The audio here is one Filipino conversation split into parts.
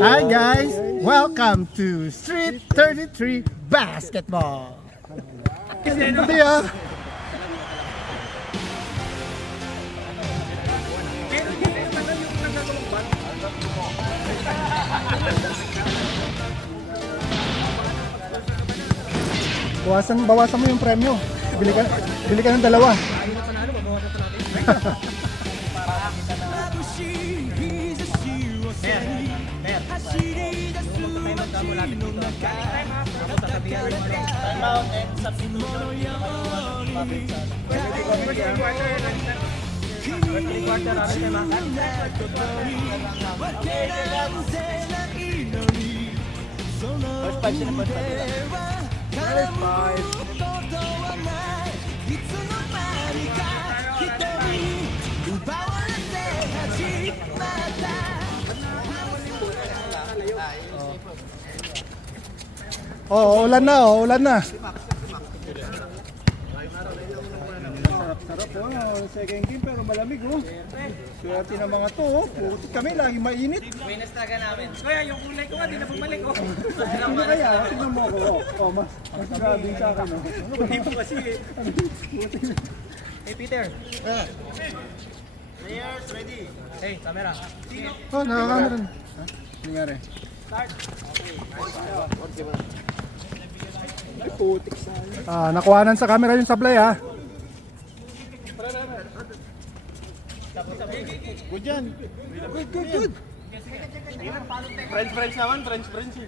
Hi guys, welcome to Street 33 Basketball. Hindi ah. Bawasan mo yung premyo. Bili ka ng dalawa. Time out and substitution. First five sila, first five. Oh, ulan na, ulan na. Sarap oh, second game pero malamig oh. Swerte ng mga to oh. Putik kami, laging mainit. Winners talaga namin. Kaya yung kulay ko nga, di na bumalik oh. Sino kaya? Tingnan mo ako oh. Mas grabe sa akin oh. Hindi po kasi eh. Hey Peter. Players ready. Hey, camera. Oh, nakakamera na. Nangyari. Start. Ay, putik sa nakuhanan sa camera yung sablay ha. Good yan. Good. Friends naman, friends. Friends.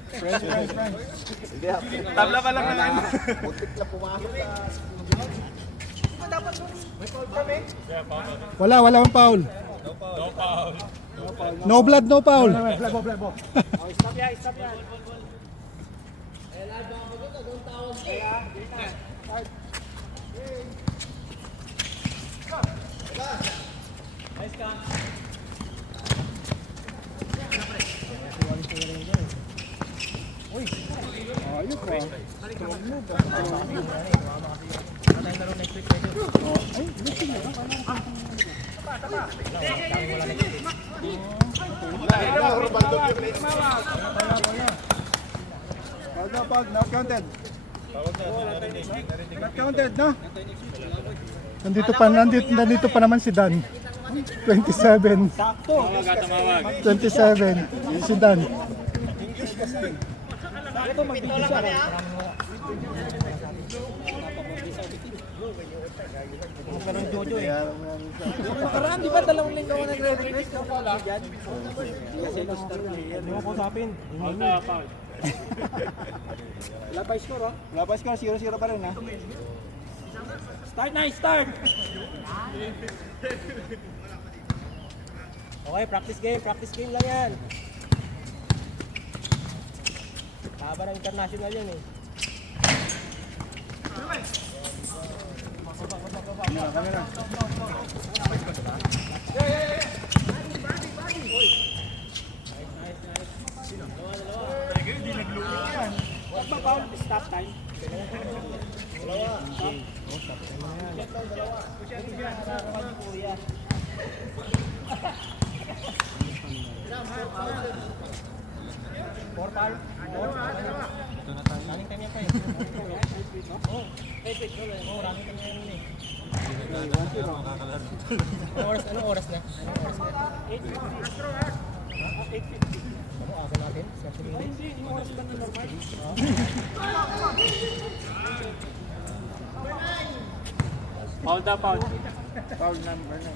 Tabla pa lang naman. Putik na pumasok sa... Walang foul. No blood, no foul. Stop ya. Nice ka. Uy. Ayun pa. Pag not counted. Not counted, no? Nandito pa naman si Dan. 27. Sakto. 27. Si Dan. Ito magbibigay siya. Parang Jojo eh. Nakaraan, di ba dalawang linggo ako nagre-request ng wala dyan? Kasi star player. Hindi mo kusapin. Wala pa score oh. Wala pa score, 0-0 pa rin ha. Start! Okay, practice game lang yan. Haba ng international yan eh. Kamera. Wag ba foul stop time? Four foul. Running time yan pa eh. Oh, running time yan eh. Anong oras na? 8:50. Ano ako natin? Hindi, yung oras lang na normal. Foul. Foul number 9.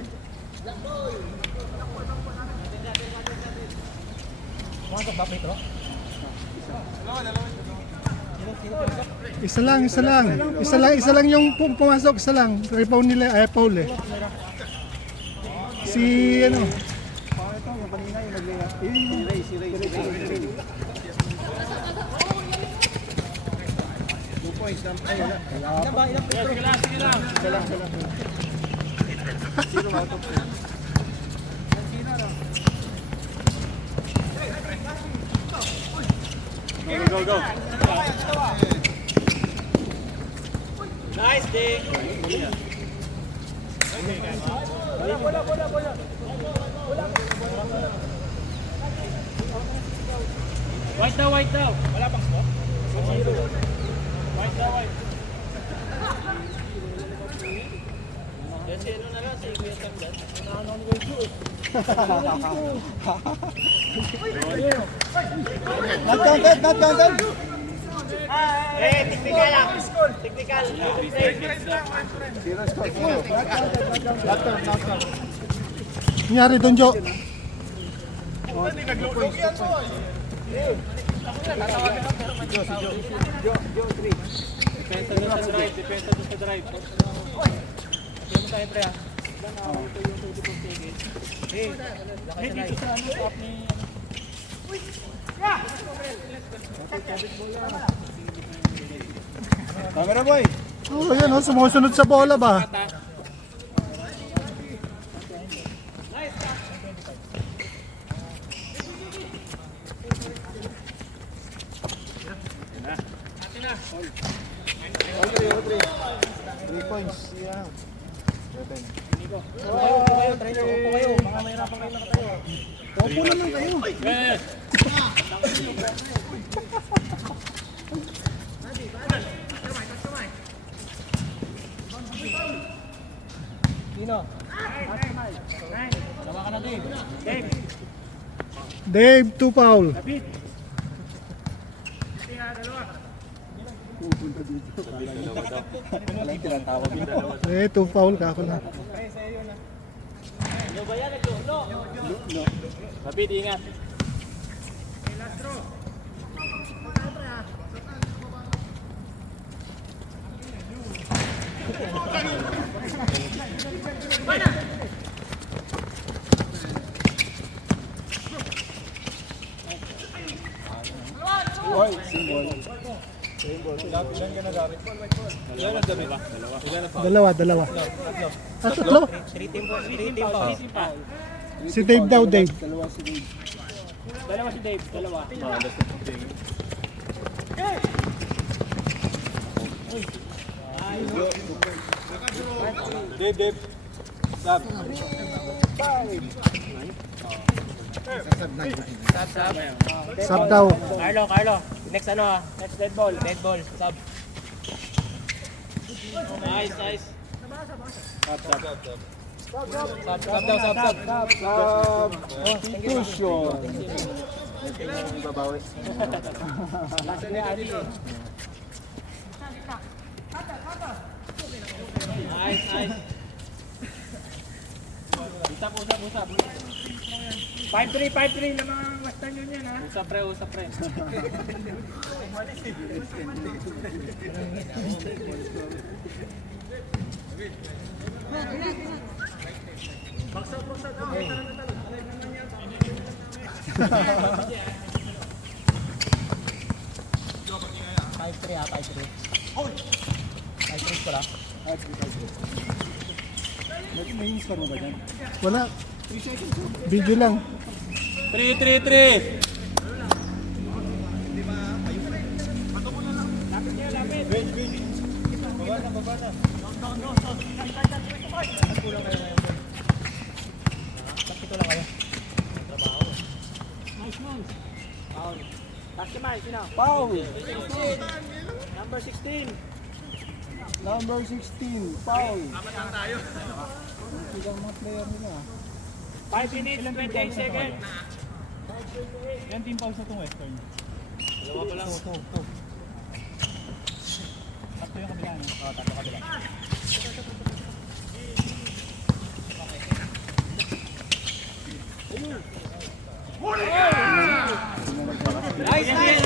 Pumasok ba, Petro? Isa lang. Isa lang yung pumasok, isa lang. Rebound nila, Paul eh. Si ano, Ito, yung kanina yung nag-lay. Si Ray. 2 points lang. Ay, wala. Ilan ba? Ilang Petro? Sige lang. Sino out of 10? Go. Nice, Ding! Bola. White daw. Wala pang spot? White daw. Kasi ano na lang, sa Kuya Tanggal. Not counted. Technical lang. Technical. Zero score. Not counted. nangyari doon, Jo. Jo, 3. Depensa doon sa drive. Hindi mo tayo, pre, ha? Laki dito sa ano, top ni... Camera boy. Oh, yan oh, sumusunod sa bola ba? All 3 points. Yeah. Upo kayo. Mga mahirapan kayo nakatayo. Opo naman kayo. Yes! Dino. Sama ka na, Dave. Dave, 2 foul. Wala yung tinatawag. 2 foul ka ako na. Ano ba yan? Naglulo. David, ingat. Oy, symbol. Dalawa. Ah, tatlo? 3 team pa. Si Dave daw, Dave. Dalawa si Dave. Dalawa si Dave. Dalawa. Dave. Sab. Sub daw. Carlo. Next ano ah? Next dead ball. Sub. Nice. Sub daw. Substitution. Babawi. Lasa ni Ali eh. Nice. Usap. 5-3 lang mga Western Union ha. Usap pre. May score mo ba dyan? Wala. Video lang. 3. Foul. Number 16. Number 16. Foul. Ilang mga player nila. 5 minutes, 28 seconds. Yan team pause na itong Western. Dalawa pa lang. Tatlo yung kabila, no? Oo, tatlo kabila. Nice, nice!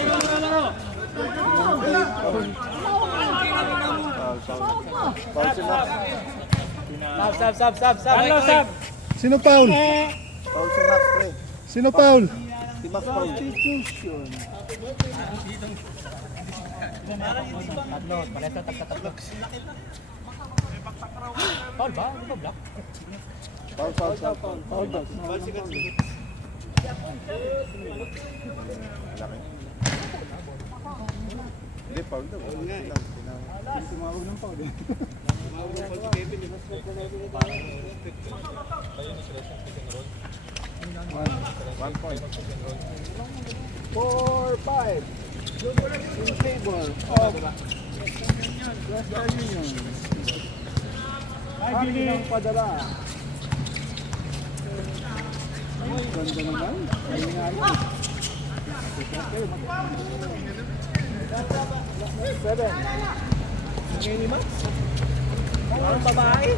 Sab! Sino foul? Foul si Max, pre. Sino foul? Si Max foul. Substitution. Tatlo, palesa tatlo. Foul ba? Ano ba block? Foul daw. Hindi, foul daw. Tumawag ng foul. One point. 4-5. In favor of Western Union. Akin ang padala. Ganda naman. Ay nga yun. 7. Minimum? Ang babae?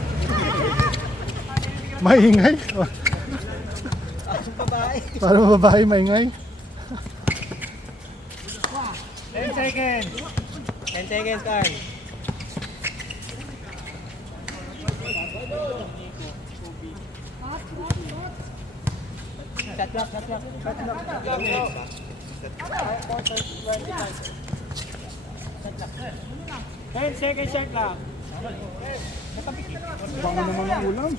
Maingay? Ang babae? Parang babae maingay? 10 seconds. 10 seconds, Carl. Shot clock. 10 seconds shot clock. Baka naman ang ulam.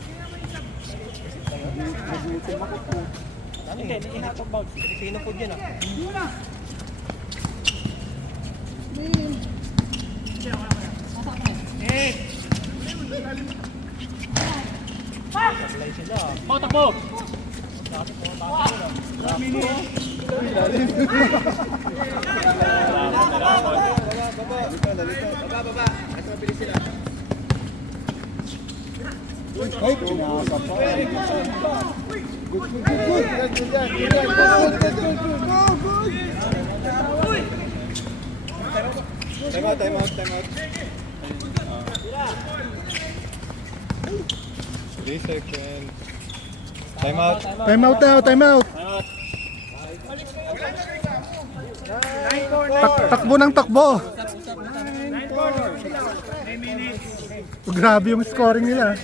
Nagutom ako po. Hindi, ihatog bounce. Filipino food yun ah. Sablay sila. Takbo! Baba. At mabilis sila. Ay, pinasa pa. Good. Time out. 3 seconds. Time out. Time out. Takbo ng takbo. Oh, grabe yung scoring nila.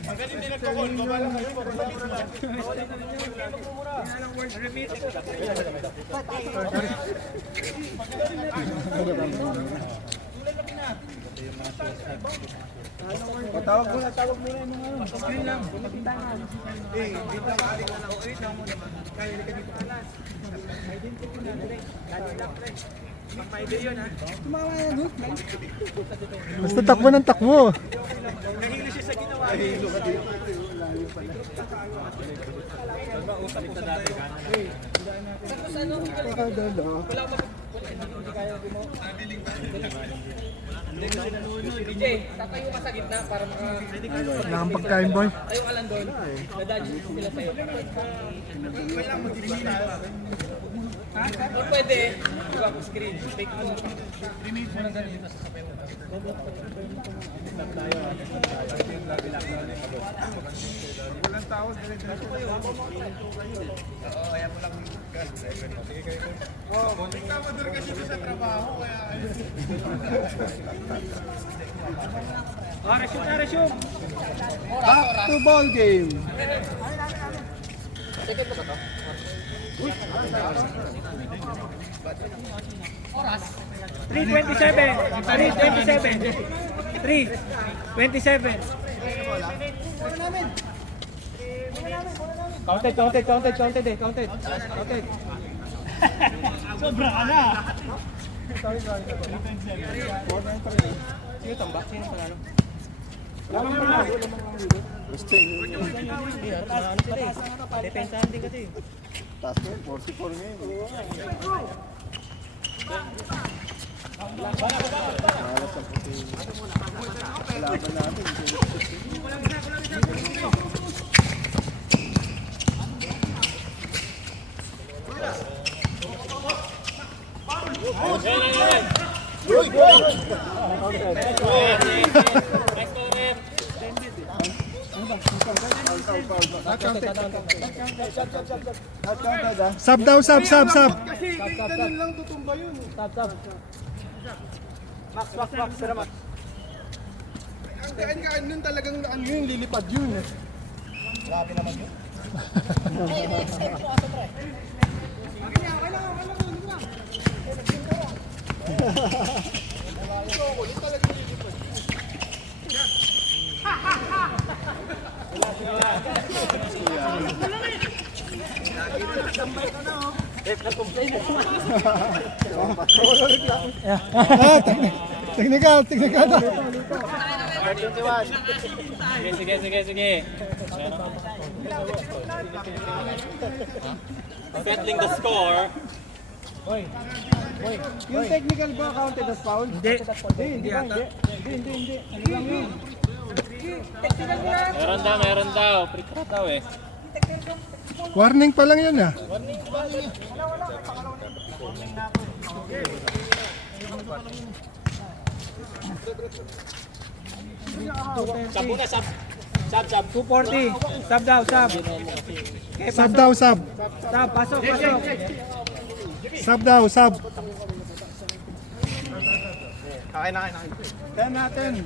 Tawag muna yung mga screen lang. Dito balik na lang. Wait lang muna. Kaya ka dito kalas. Identity na direct. Pag-pwede yun ha. Tumawa yan, no? Basta takbo ng takbo. Nahilo siya sa ginawa. Nahilo ka dito. Layo pala. DJ, tatayo ka sa gitna para Wala kang pagkain, boy. tayo ka lang doon. Dadaan sila sa'yo. Kung pwede, diba, screen. Take mo. Walang tawag. Resume. Back to ball game. Oras. 3:27. 3:27. Counted. Sobra ka na. Sino tambak? Sino panalo? Depensahan din kasi. Taas mo, 44 ngayon. Malas ang puti. Kalaban natin. Sub daw, sub. Kasi ganun lang tutumba yun. Max, tara Max. Ang kaan nun talagang ano yun, lilipad yun. Grabe naman yun. Technical. Sige. Settling the score. Yung technical ba counted as foul? Hindi. Hindi. Ano lang yun? Meron daw. Prikra daw eh. Warning pa lang yun ah. Sab muna, sab. 240. Sub daw, sub. Sub daw, sub. Sub, pasok. Sub daw, sub. Kain. Kaya natin.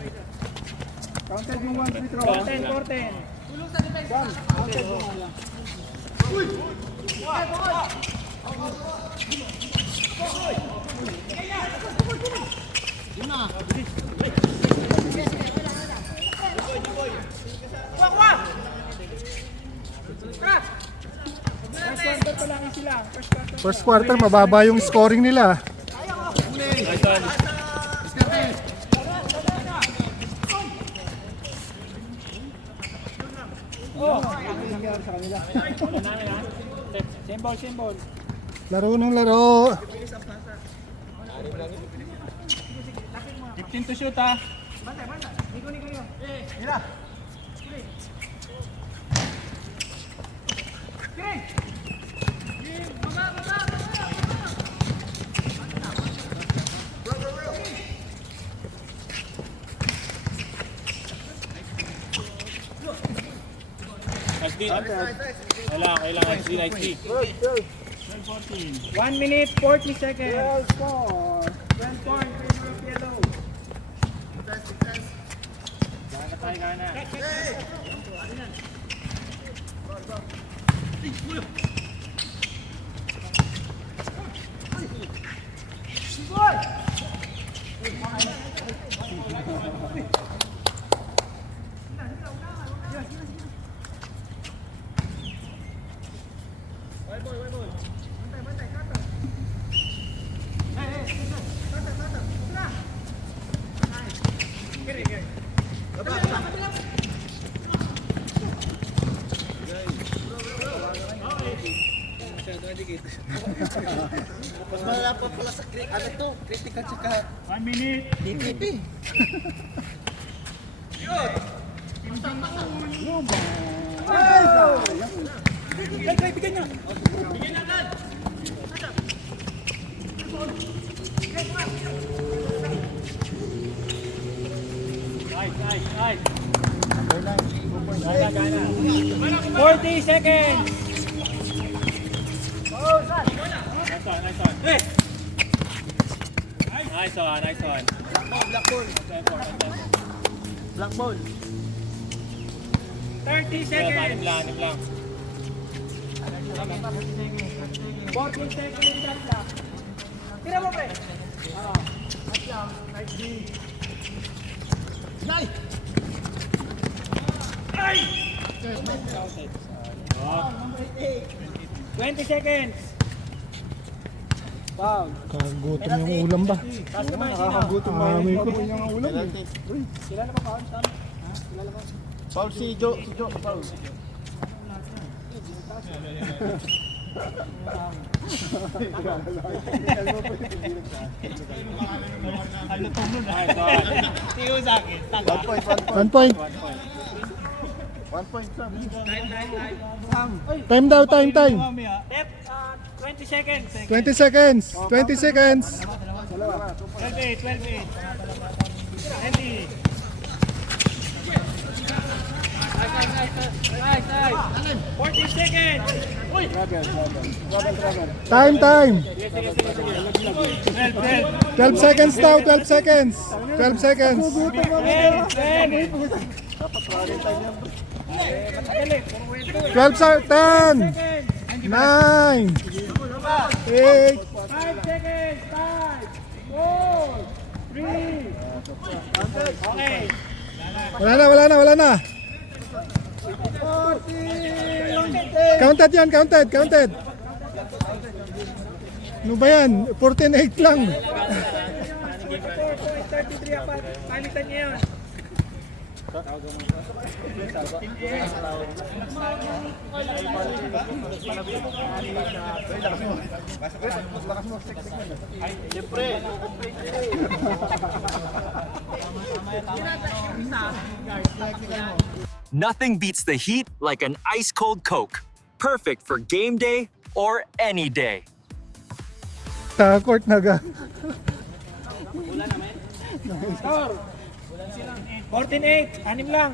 Counted yung 1 free throw. 10. First quarter, mababa yung scoring nila. Symbol. Laro ng laro. 15 to shoot ha. Nice D. Kailangan nice D. 1 minute 40 seconds. Well score. 10 point favor of yellow. Mas malapot pala sa critical tsaka 1 minute. DPP. Nice. 40 seconds. Nice one. Black ball. 30 Tanim seconds. lang. 14 seconds. Shot clock. Tira mo pre. Nice. 20 seconds. Foul. Kagutom yung ulam ba? Nakakagutom ba Amoy ko. yung ulam eh. Kilala mo foul? Tama. Foul si Joe. Foul. One point. 1 point sa. Time daw, time. 20 seconds. 20 seconds. 20 seconds. 12-8. 20. Nice, nice. 14 seconds. Time, time. 12 seconds now, 12 seconds. 12 seconds. 12 10, 9, 8, 5 seconds. 5, 4, 3. Okay. wala na. Counted yan, counted. Ano ba yan? 14-8 lang. 33 apat. Palitan niya yun. Nothing beats the heat like an ice-cold Coke. Perfect for game day or any day. Court na ga. 14-8. Anim lang.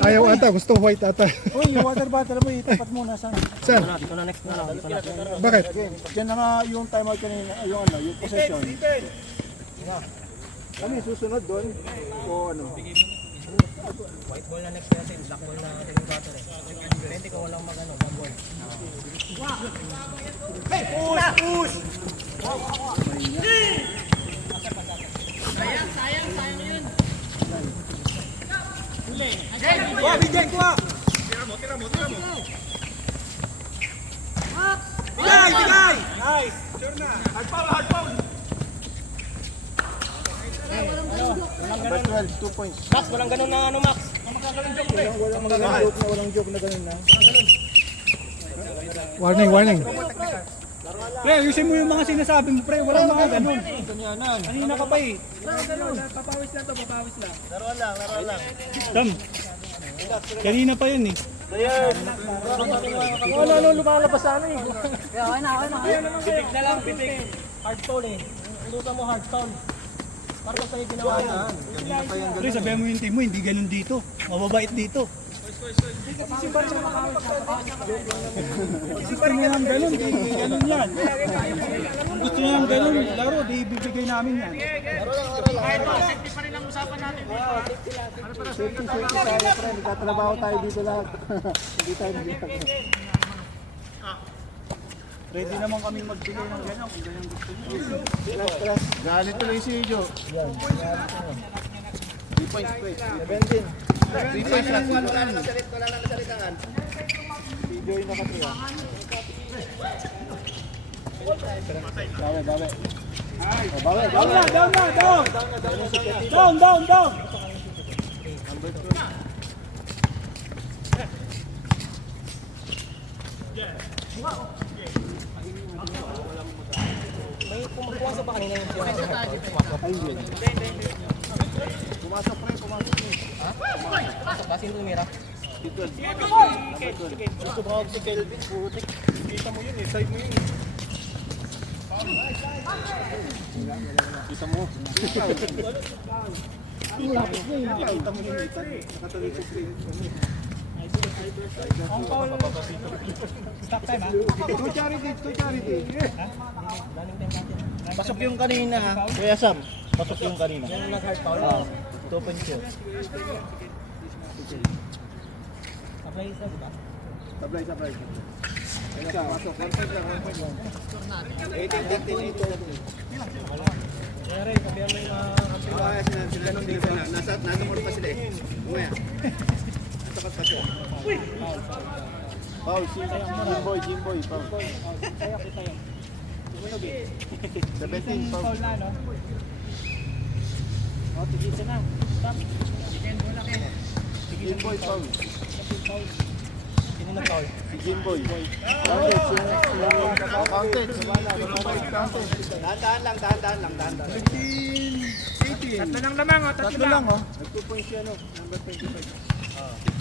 Ayaw ata, gusto white ata. Uy, yung water bottle mo, itapat mo na saan? Saan? Bakit? Diyan na nga yung timer kanina, yung possession. Kami susunod doon o ano? White ball na next natin, black ball na ating battery. Depende kung walang magano, ball. Push! Sayang yun. Kuha, Bijay, kuha! Tira mo. Bigay! Nice! Sure na. Hard foul! Number 12, 2 points. Max, walang ganun na ano, Max. Walang joke na ganun na. Warning. Pre, ayusin mo yung mga sinasabi mo, pre. Walang mga ganun. Kanina ka pa eh. Papawis lang. Laro lang. Tom, kanina pa yun eh. Ano, lumalabas sa ano eh. Okay na. Bitik na lang, bitik. Hard foul eh. Inutan mo hard foul. Para sa sa'yo ginawa na. Pre, sabihan mo yung team mo, hindi ganun dito. Mababait dito. Gusto niya ng ganun, di ganun yan. Kung gusto niya ng ganun, laro, di bibigay namin yan. Safety pa rin ang usapan natin. Safety, tayo, pre. Nagtatrabaho tayo dito lahat. Hindi tayo nagtatrabaho. Ready naman kami magbigay ng gano'n kung ganyan gusto niyo. Galit tuloy si Jo. 3 points, pre. 17. 3 points lang. Wala na nasalitaan. Si Jo yung nakatira. Bawi. Down. Pumasok. Basin tumira. Gusto ba si Kelvin? Putik. Kita mo yun eh. Side mo yun eh. Kita mo. Kita mo yun eh. Nakatuloy ko screen. Stop time, ha? To charity. Pasok yung kanina ha. Kuya Sam, pasok yung kanina. Yan nag-hard foul. 2 points yun. Supply. Pasok. 1 point lang. 18. Kaya sabihan mo yung mga sila nung dito na. Nasa mall pa sila eh. Umaya. Nasa pa siya. Paul, Jimboy, Paul. Kaya kita yun. 17, Paul. Foul na, no? Tigisa na. Stop. Weekend mo lang eh. Jimboy, Paul. Sino na foul? Jimboy. Counted. Dahan-dahan lang. 18. Tatlo lang lamang, oh. Tatlo lang. 2 points yan, number 25.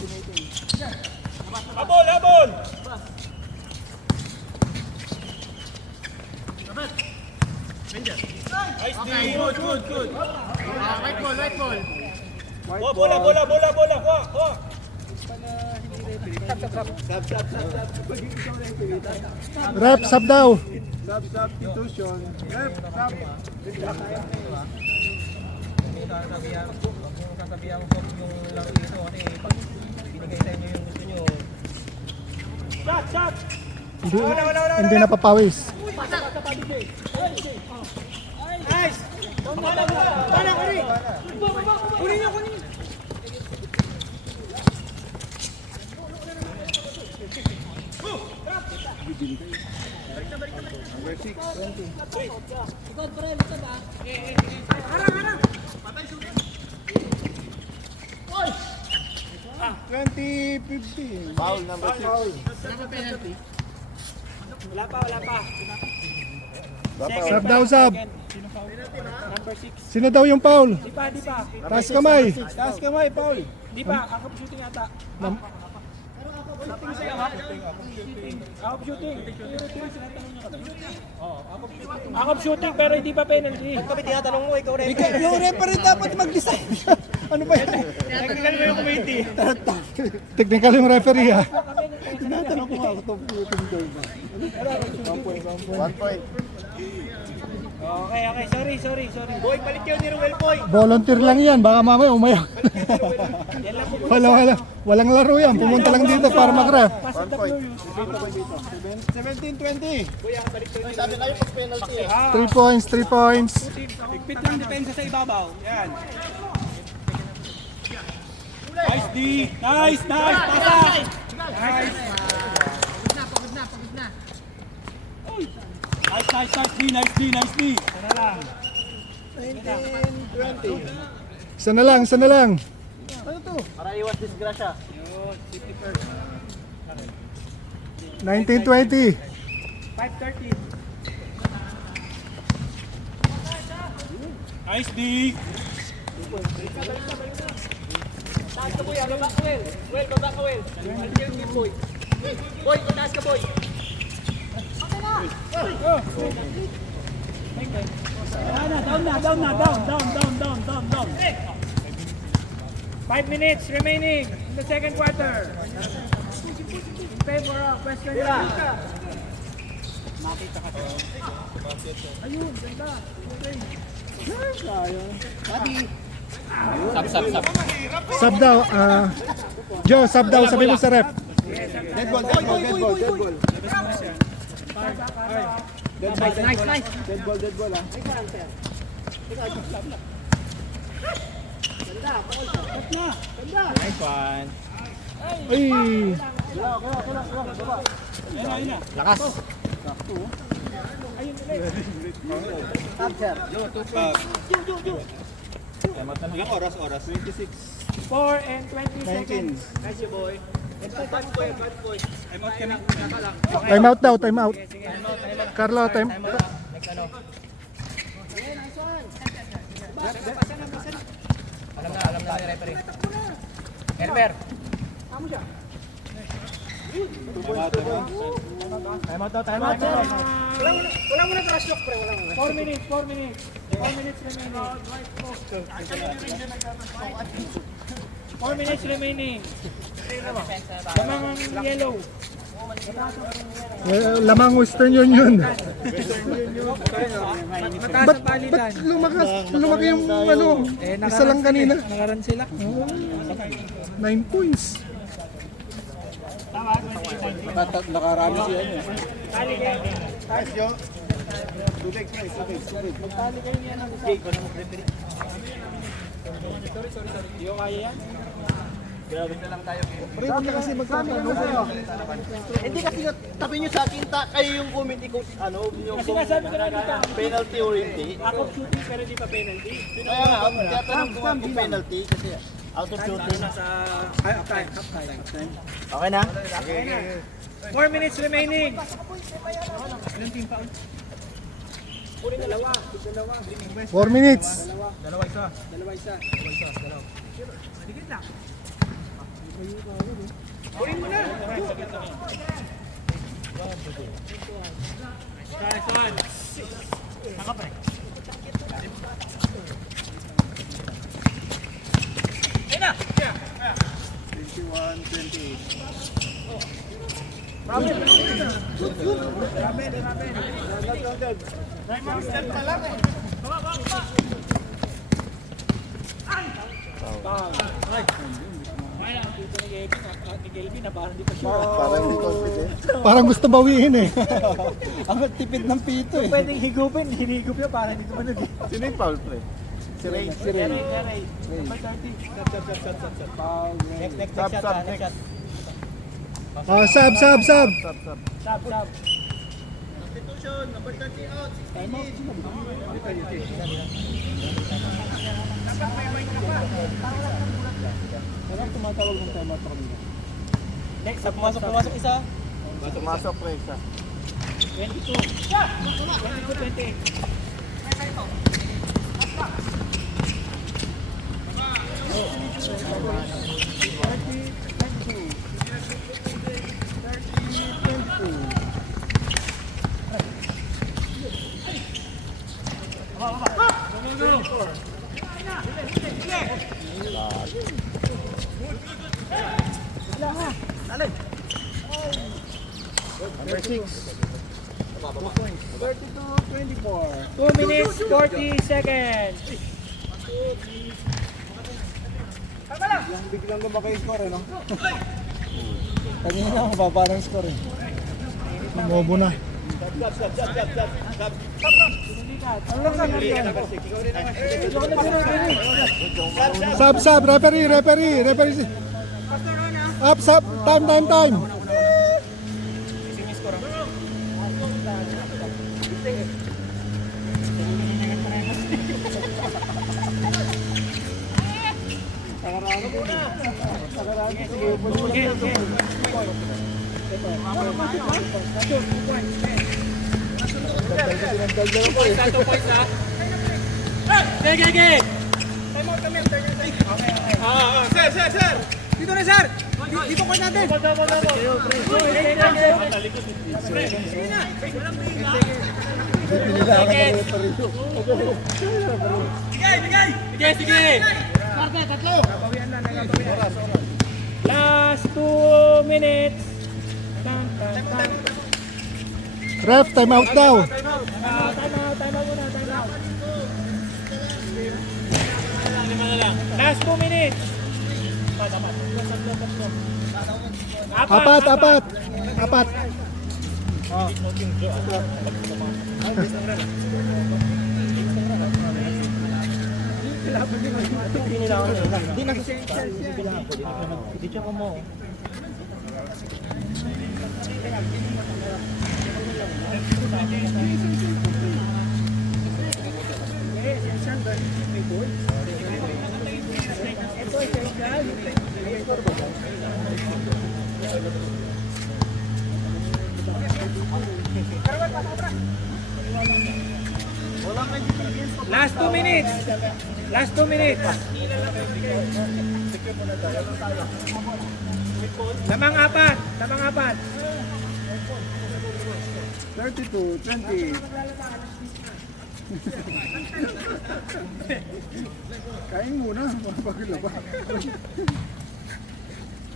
Habol, habol! Nice D. Good. Oh, bola. Kuha. Rep, sub daw. Substitution. Rep, sub. Sasabihan ko yung laro dito kasi pag binigay sa inyo yung gusto nyo. Shot! Hindi napapawis. Nice! Bala, kunin! Kunin! Number 6, 20. 20-15. Foul, number 6. Wala pa. Sub daw, sub. Number 6. Sino daw yung foul? Di pa. Taas kamay. Taas kamay, Paul. Di pa, akap shooting yata. Akap shooting. Akap shooting pero hindi pa penalty. Kami tinatanong mo, ikaw rin. Yung referee dapat mag-decide. Ano ba yan? Technical mo yung committee. Technical yung referee ha. Tinatanong ko nga ako itong shooting goal ba? 1 point. Okay. Sorry. Boy, palit yun ni Ruel, boy. Volunteer lang yan. Baka mamaya umayak. Yan lang po. Walang laro yan. Pumunta lang dito para mag-ref. 1 point. 17-20. 3 points, 3 points. Higpit lang depensa sa ibabaw. Yan. Nice D. Nice. Pasa. Nice. Nice D. Ano lang. 19-20. Isa na lang. Ano to? Para iwas disgrasya. 19-20. 5:30. Nice D. Taas ka boy, baba ka Wel. Baba ka Wel. Aldiyan ni boy. Boy, taas ka boy. Down. 5 minutes remaining in the second quarter. In favor of Western Africa. Makita ka to. Ayun, ganda. Sub daw. Joe, sub daw. Sabi mo sa ref. Dead ball. Nice. Dead ball ah. Nice one. Ay. Ayun na. Lakas. Ilang oras? 26. 4 and 20 seconds. 19. Nice you boy. Bad boy. I'm out kami. Time out daw. Time out. Carlo, time. Alam na ni referee. Elmer. Time out daw. Wala mo na trash talk pre. 4 minutes. 4 minutes remaining. 4 minutes remaining. Lamang yellow. Lamang Western Union. Mataas ang palitan. Ba't lumaki yung ano? Isa lang kanina. Nakaran sila. 9 points. Nakarami siya niya. Tali kayo. Nice, yo. Tubig. Tali kayo niya ng gate. Hindi ko kaya yan. Pre, huwag na kasi magtatanong sa'yo. Hindi kasi tabi nyo sa akin, kayo yung committee ko, yung Kasi nasabi ko na dito. penalty or hindi. Ako shooting pero di pa penalty. Kaya nga, kaya tanong ko kung penalty kasi out of shooting. Half time. Okay na? 4 minutes remaining. Kunin dalawa. 4 minutes. Dalawa isa. Digit lang. Kunin mo na. Ayun na. 21-28. Ni Kelvin na parang di pa sure. Parang hindi confident. Parang gusto bawiin eh. Ang tipid ng pito eh. Pwedeng higupin, hinigup niya para hindi tumanog eh. Sino yung foul play? Si Ray. Ray. Number 30. Next Sub, shot. sub, Next shot. Oh, sub, sub, sub. Sub. Parang tumatawag ng timeout pa kami. Next, pumasok isa. Pumasok pre isa. 22. 22-28. Number 6. 32-24. 2 minutes, 40 seconds. Yung biglang lumaki yung score, no? Kanina mababa ng score eh. Mobo na. Sub, sub, referee. Up, sub, time. Sige. Sir! Dito na, sir! Dito ko natin! Sige. Last 2 minutes. Tan. Ref, time out daw. Time out muna. Last 2 minutes. Apat. Last 2 minutes. Lamang apat. 32-28. Kain muna, para paglaba.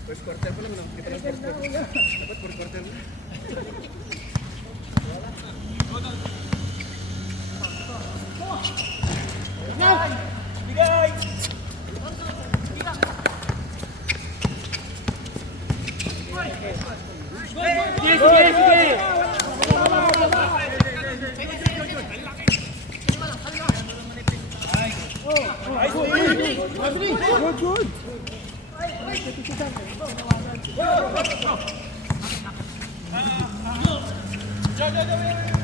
First quarter pa lang, no? Kita lang first quarter. Dapat first quarter na. Sige. Good.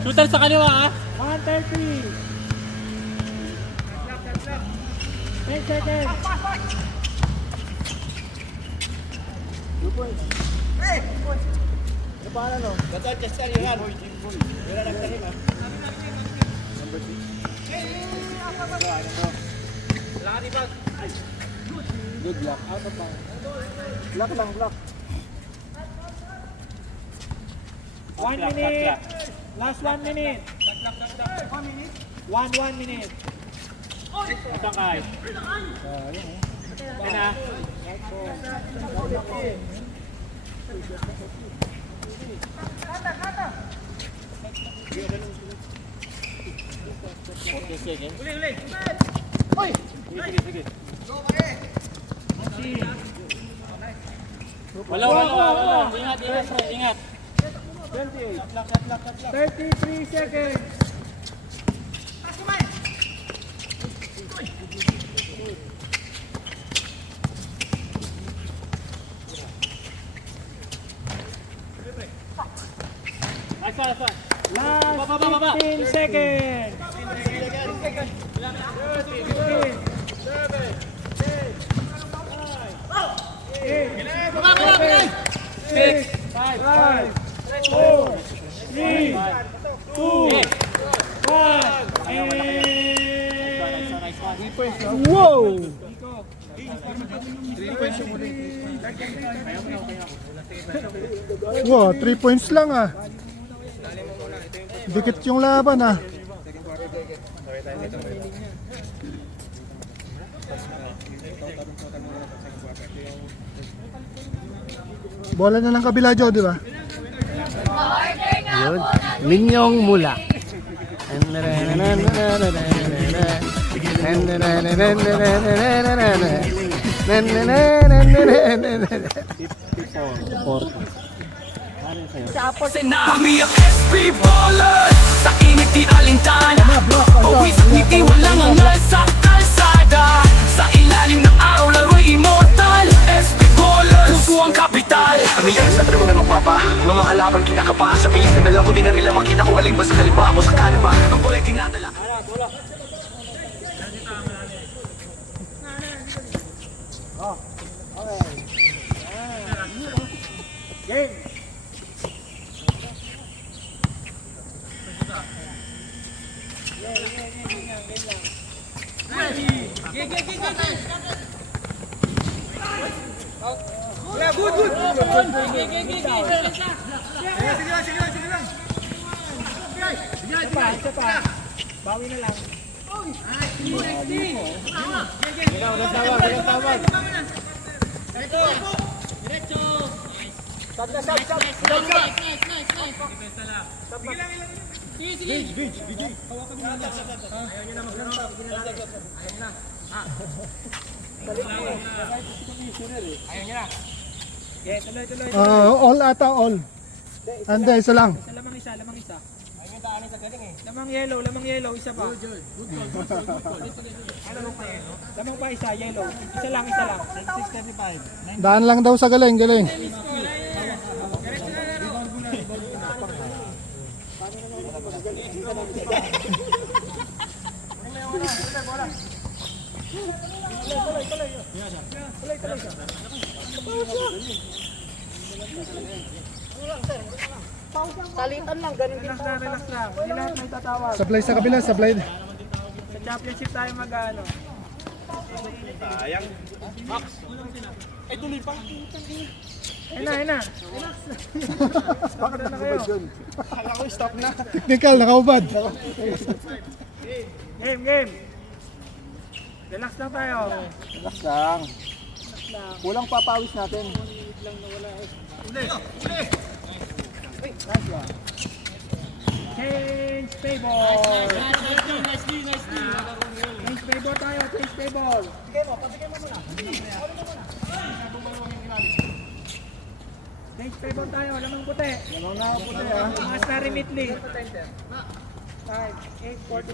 Shooter sa kaliwa ah. 130. 10 seconds. 2 points. Number 6. Good luck. Out of bounds. Block lang, block. 1 minute. Last 1 minute. 1 minute. Ito kay. Yan na. Okay, sige. Uli. Oy! Sige. Wala. Ingat. 33 seconds. Asa. Last 15 seconds. 6, 5, 4, 3, 2, 1, Wow! Wow, 3 points lang ah. Dikit yung laban ah. Bola na lang kabila, Joe, di ba? Yun. Minyong Mula. Tsunami of SP ballers sa init di alintana. Pawis at ngiti walang angal sa kalsada. Sa ilalim ng araw laro'y immortal. SP ballers, puso ang kapital. Ano yan sa trimo ng magpapa? Mga halaban kinakapa. Sa pilis na nalang ko di na rin lang makita ko aling ba sa kaliba ako sa kanaba. Ang bolay tinatala. bawi na lang. All ata, all. Ande, isa lang. Lamang isa. Lamang yellow, isa pa. Lamang pa isa, yellow. Isa lang. 6:35. Daan lang daw sa galing. Salitan lang, ganun din. Relax lang. Hindi lahat may tatawag. Supply sa kabila, supply. Sa championship tayo mag-ano. Ayun na. Bakit na kayo? Akala ko stop na. Technical, nakaubad. Game. Relax lang tayo. Relax lang. Kulang papawis natin. Change table. Change table tayo, change table. Change table tayo, lamang puti. Lamang na puti ah. Mas na remitly. 5, 8, 45.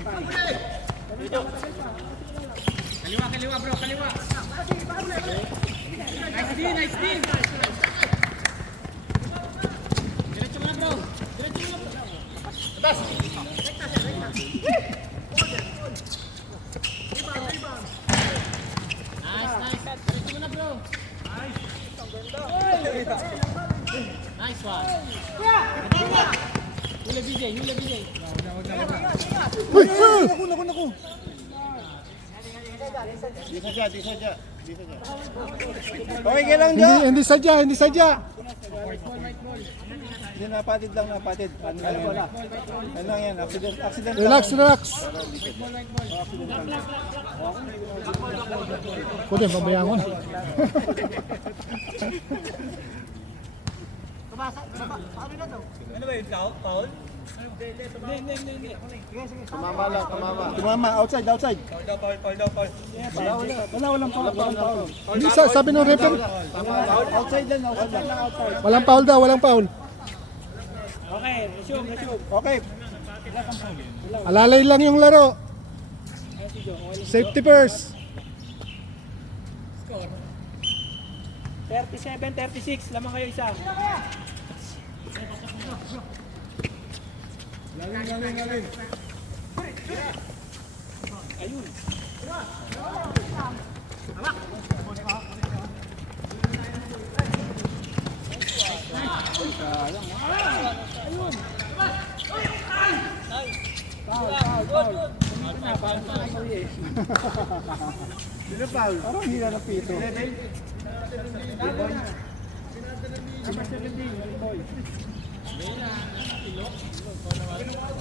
Kaliwa bro, kaliwa. Nice team. Diretso mo na bro. Nice one. Huli BJ. Naku. Okay ka lang dyan. Hindi sadya, hindi sadya. Hindi, napatid lang, napatid. Ano lang yan, accident lang. Relax, relax. Pwede, pabayaan ko na. Ano ba yun? Foul? Hindi. Tumama, outside. Foul daw. Walang foul. Hindi, sabi ng referee, Outside lang. walang foul daw, walang foul. Okay, resume. Okay. Alalay lang yung laro. Safety first. 37-36, lamang kayo isa. Galing. Ayun. Sino foul? Parang hila na pito.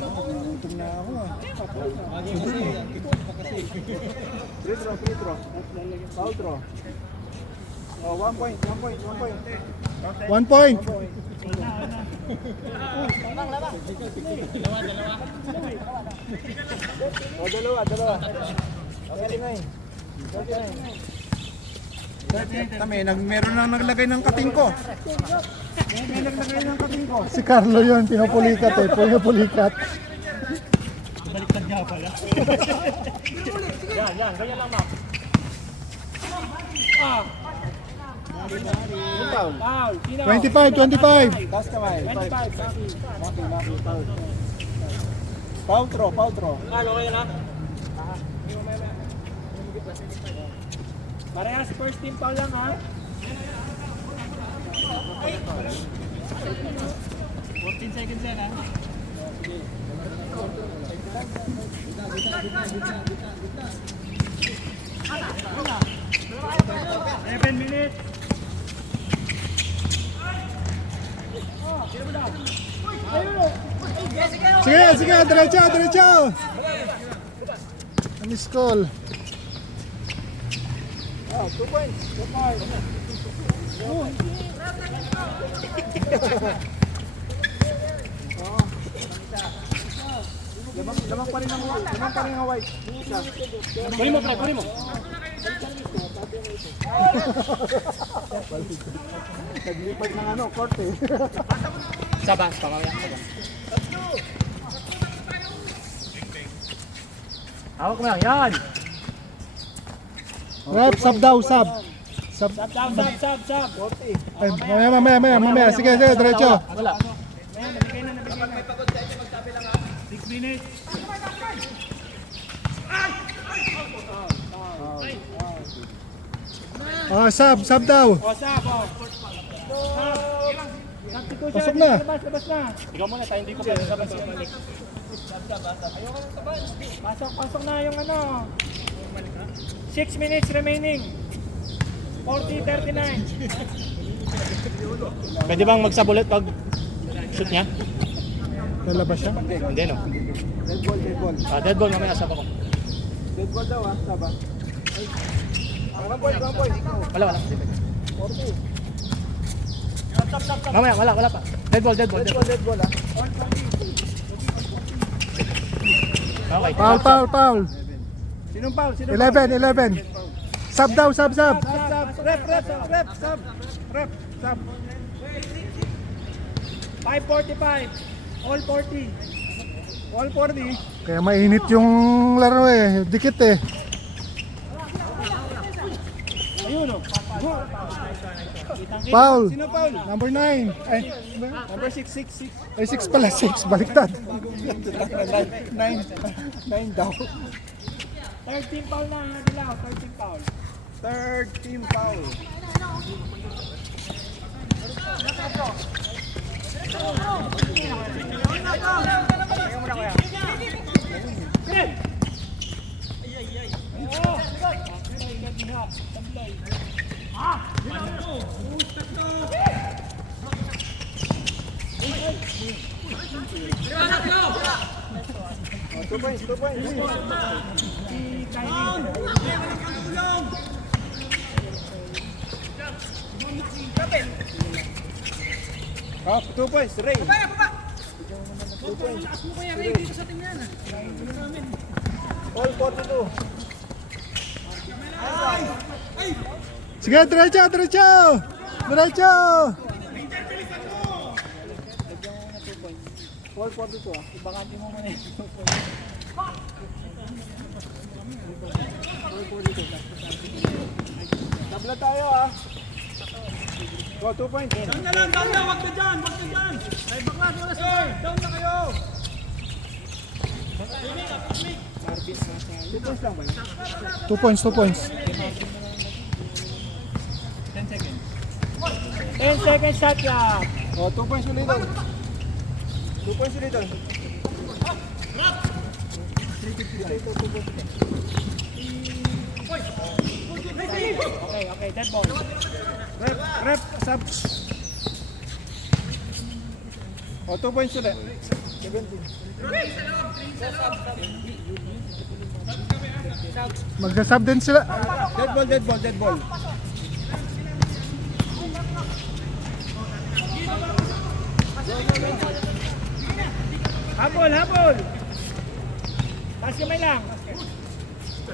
Nagugutom na ako ah. Free throw. Foul throw. Oh, 1 point. 1 point. Oh, dalawa. Okay na eh. Meron lang naglagay ng kating ko. May naglagay ng kating ko. Si Carlo yun, pinupulikat eh. Pinupulikat. Yan, ganyan lang, Mac. Foul. Sino? 25. Taas kamay. 25, Maki, foul. Foul throw. okay na? Parehas first team foul lang, ha? 14 seconds yan, ha? 7 minutes. Sige, diretso. Miss call. Oh, 2 points. Lamang pa rin ang white. Kunin mo. Naglipad ng court eh. Sabas, pamamaya. Hawak mo lang, yan! Rep, sub daw, sub. Sub. Ay, mamaya. Sige, diretso. Wala. Nabigay na. 6 minutes. Sub daw. O, sub. Pasok na. Labas na. Ikaw muna, tayo hindi ko pwede sabas yung malik. Pasok na yung 6 minutes remaining. 40-39. Pwede bang magsabulit pag shoot niya? Lalabas siya. Hindi, no? Dead ball. Dead ball, mamaya sab ako. Dead ball daw ah, saba. 1 point. Wala. Mamaya, wala pa. Dead ball. Dead ball ah. Okay. Foul. Sinong foul? 11. Sub daw, sub. Rep, sub. 5:45. All 40. All 40. Kaya mainit yung laro eh. Dikit eh. Ayun, o. Foul. Sino foul? Number 9. Ay, Number 6. ay 6 pala, 6. Baliktad. 9 daw. 13 foul na Dilaw, 13 foul. Third team foul. Oh, 2 points, 2 points. Oh, 2 points, Ray. All 42. Sige, diretso, diretso! Diretso! All 42 ah. Ibakante mo muna yun. Tabla tayo ah. Oh, 2 points. Down na lang, down na, wag ka dyan, wag ka dyan. Ay, bakla, doon na sir. Down na kayo. 2 points lang ba yun? 2 points, 2 points. 10 seconds shot clock. Oh, 2 points ulit doon. 2 points ulit doon. Okay, dead ball. Rep, sub. Oh, 2 points ulit. 17. Magsa-sub din sila. Dead ball, dead ball, dead ball. Habol, habol. Taas kamay lang.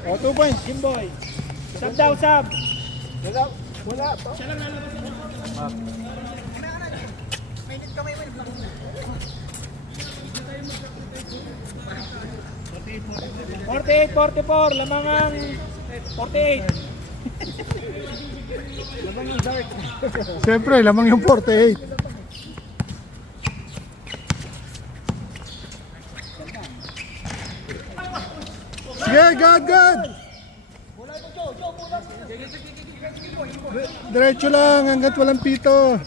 Oh, 2 points. Jimboy. Sub daw, sub. Wala, wala. 48-44, lamangan 48. Labang yung dark. Siyempre, lamang yung 48. Sige, God, God! Diretso lang hanggat walang pito.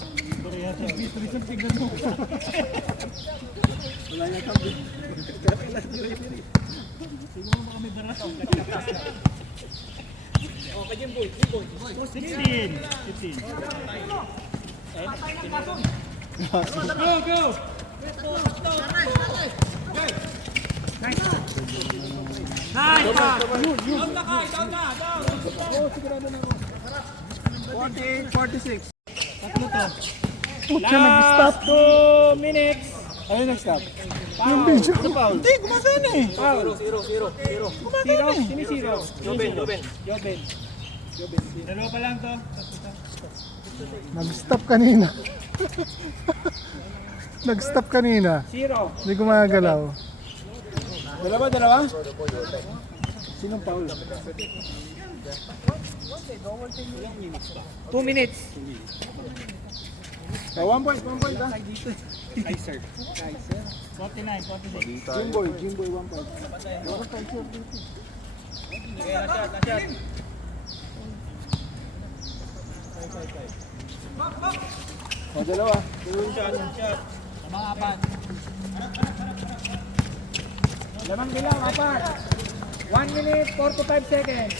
Go, go. Nice, pass. Down na kayo, down na, down. 48, 46. Pucha, nag-stop. 2 minutes. Ayun, nag-stop. Yung video. Hindi, gumagana eh. Foul. Zero. Sino zero? Joben. Dalawa pa lang to. Nag-stop kanina. Nag-stop kanina. Zero. Hindi gumagalaw. Dalawa, dalawa? Sinong foul? 2 minutes. So, 1 point ah. Kaiser. 49, 46. Jimboy, 1 point. O, dalawa. Lamang bilang, apat. 1 minute, 45 seconds.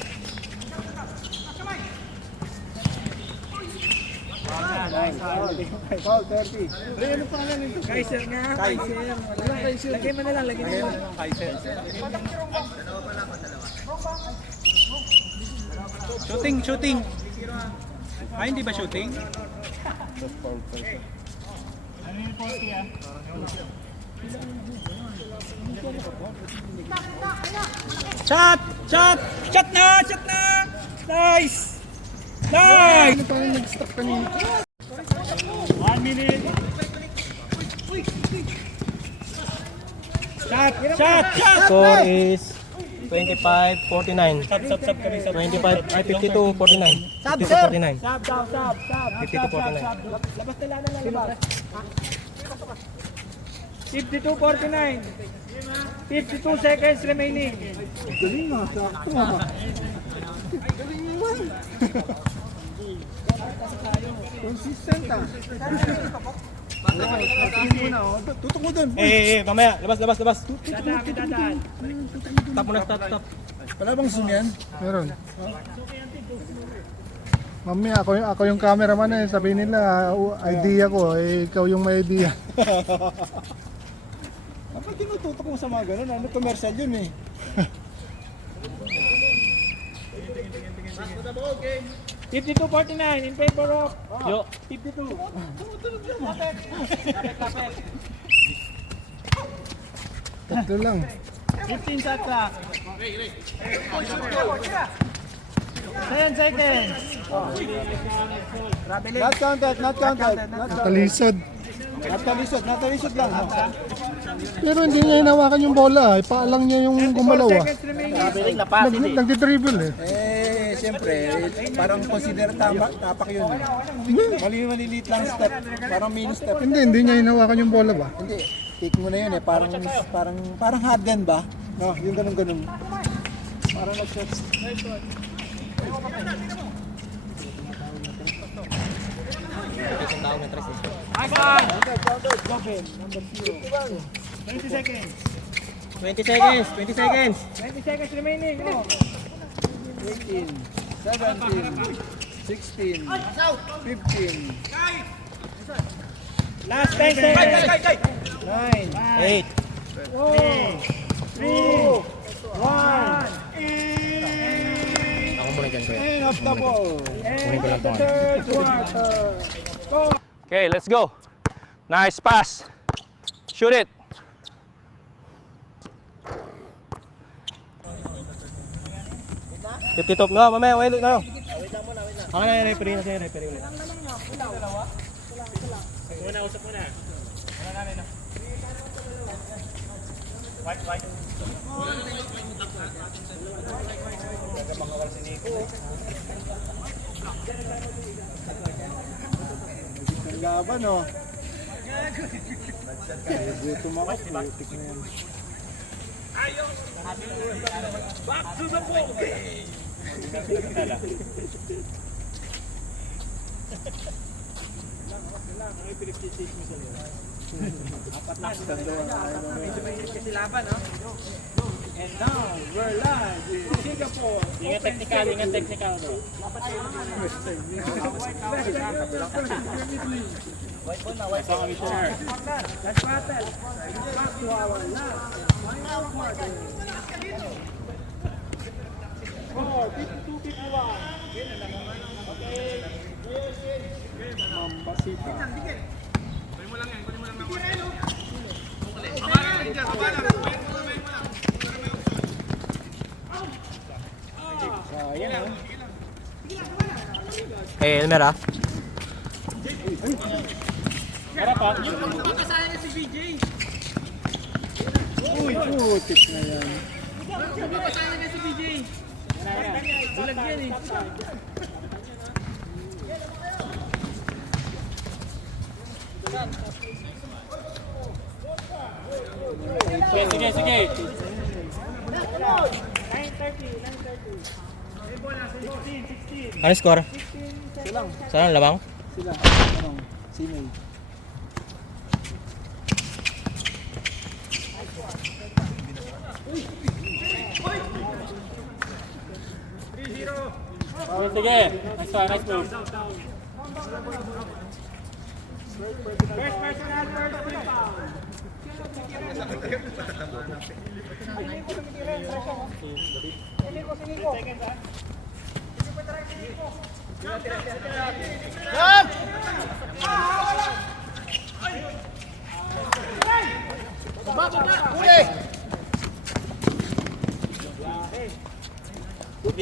Foul, 30. Ano pangalan nito? Kaiser nga, Kaiser. Lagay mo na lang, lagay mo na lang. Shooting. Ay, hindi ba shooting? Shot na! Nice! Ano pa rin nag-stop kanina? 1 minute. Shot! Score is 25-49. Sub kami sa 25, ay 52-49. 52-49. Sub daw, sub. 52-49. Labas na lang na labas. 52-49. 52 seconds remaining. Galing ah, sakto ah. Galing naman. Consistent ah. Tatiin mo na oh. Tutok mo dun. Mamaya. Labas. Dadaan. Stop muna, stop. Wala bang zoom yan? Meron. Mami, ako yung cameraman eh. Sabihin nila, idea ko. Eh, ikaw yung may idea. Dapat tinututok mo sa mga ganun. Ano, commercial yun eh. Okay. 52-49 in favor of Yo. 52. Tatlo lang. 15 shot clock. 10 seconds. Not counted, not counted. Talisod. Natalisod lang. Pero hindi niya hinawakan yung bola. Paalang niya yung 4 gumalaw ah. seconds remaining. Nagdi-dribble eh. Siyempre, parang consider tapak yun. Maliliit lang step, parang mini step. Hindi niya hinawakan yung bola ba? Hindi, take mo na yun eh, parang hotgun ba? No, yung ganun. Parang nag-shot. Nice one. 20 seconds. 20 seconds, 20 seconds. 20 seconds remaining. Go. 18, 17, 16, 15, Last 10 seconds. 9, 8. 3, 1. Ako muna dyan, kuya. and off the ball. And the third quarter. Go. Okay, let's go. Nice pass. Shoot it. Tip-tip no, mamaya, wait na. Ako na yung referee na sa'yo, referee ulit. Laban oh. Gutom ako, putik na yan. And now, we're live in Singapore. Ingat technical do. Let's battle. Back to our last final quarter. Score 52-51. Mambasita. Sayang oh. Eh, Elmer ah. Uy, putik na yan. Bulag yan eh. Sige. 9:30. Ano score? Saan ang labang? Sila, Simay. Sige. Nice move. First personal, first free foul.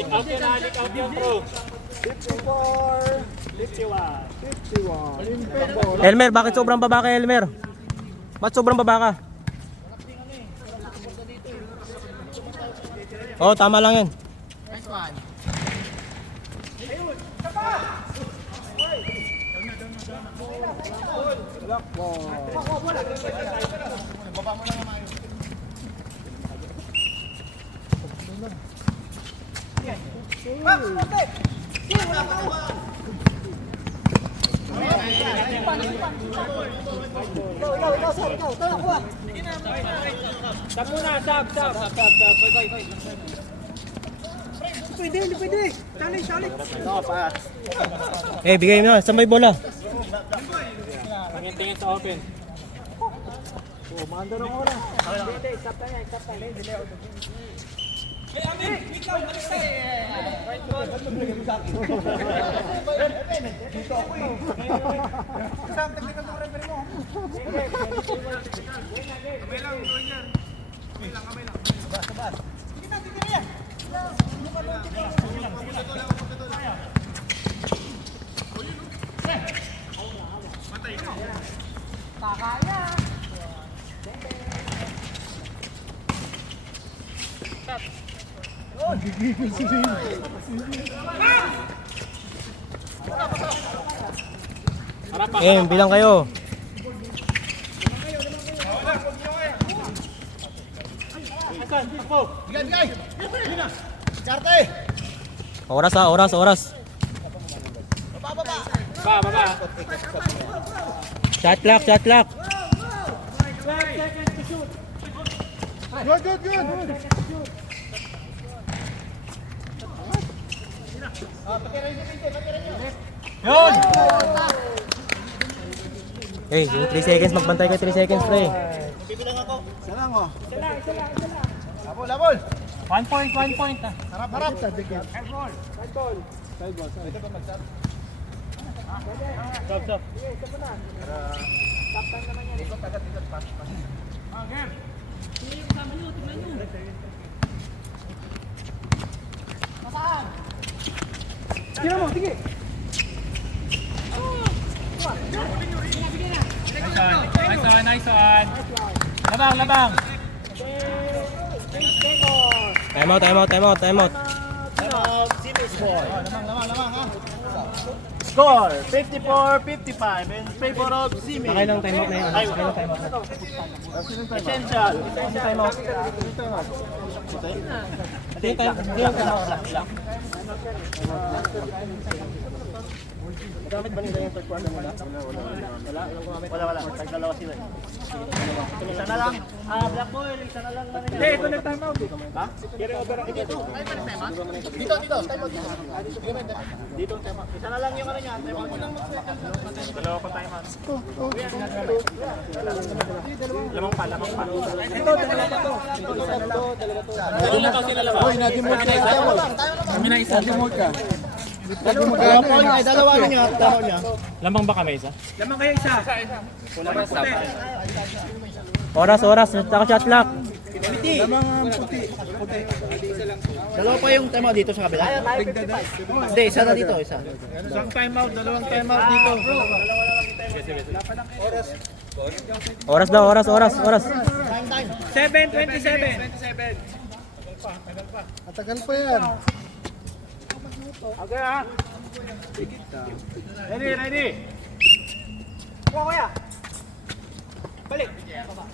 Out yung pro. 54, 51. Elmer, bakit sobrang baba ka, Elmer? Bakit sobrang baba ka? Oh, tama lang yan. Sab muna, sab. pwede, hindi pwede. Challenge. Bigay mo na. Saan may bola? Tingin sa open. Hindi, stop na yan. Delay out. Bilang kayo. Oras. Baba. Shot clock. Good. Yun! Yung 3 seconds, magbantay ka 3 seconds, pre. Isa lang oh. Labol. 1 point. Harap. Stop. Tira mo, sige. Nice one. Labang. Time out. Score 54-55 in favor of Simi. Sakay lang time out na yun. Essential. Time out. Gamit ba nila yung third quarter muna? Wala. Tag-dalawa sila. Isa na lang. Black Boy, isa na lang. Hindi, ito nag-time out. Ha? Carry over. Dito. Dito. Time out. Dito, time out. Isa na lang yung ano niya. Time out. Dalawa pa time out. Lamang pa. Ito, dalawa pa to. Hoy, na-demote ka isa. Kami na isa. Na-demote ka. Dalawa na niya. Dalawa niya. Lamang ba kami isa? Lamang kayo isa. Oras. Saka shot clock. Lamang puti. Dalawa pa yung time out dito sa kabila. Hindi, isa na dito. Isa. Isang timeout, dalawang timeout dito. Oras daw. 7:27. Matagal pa yan. Okay ha. Ready. Kuya. Balik. Dito.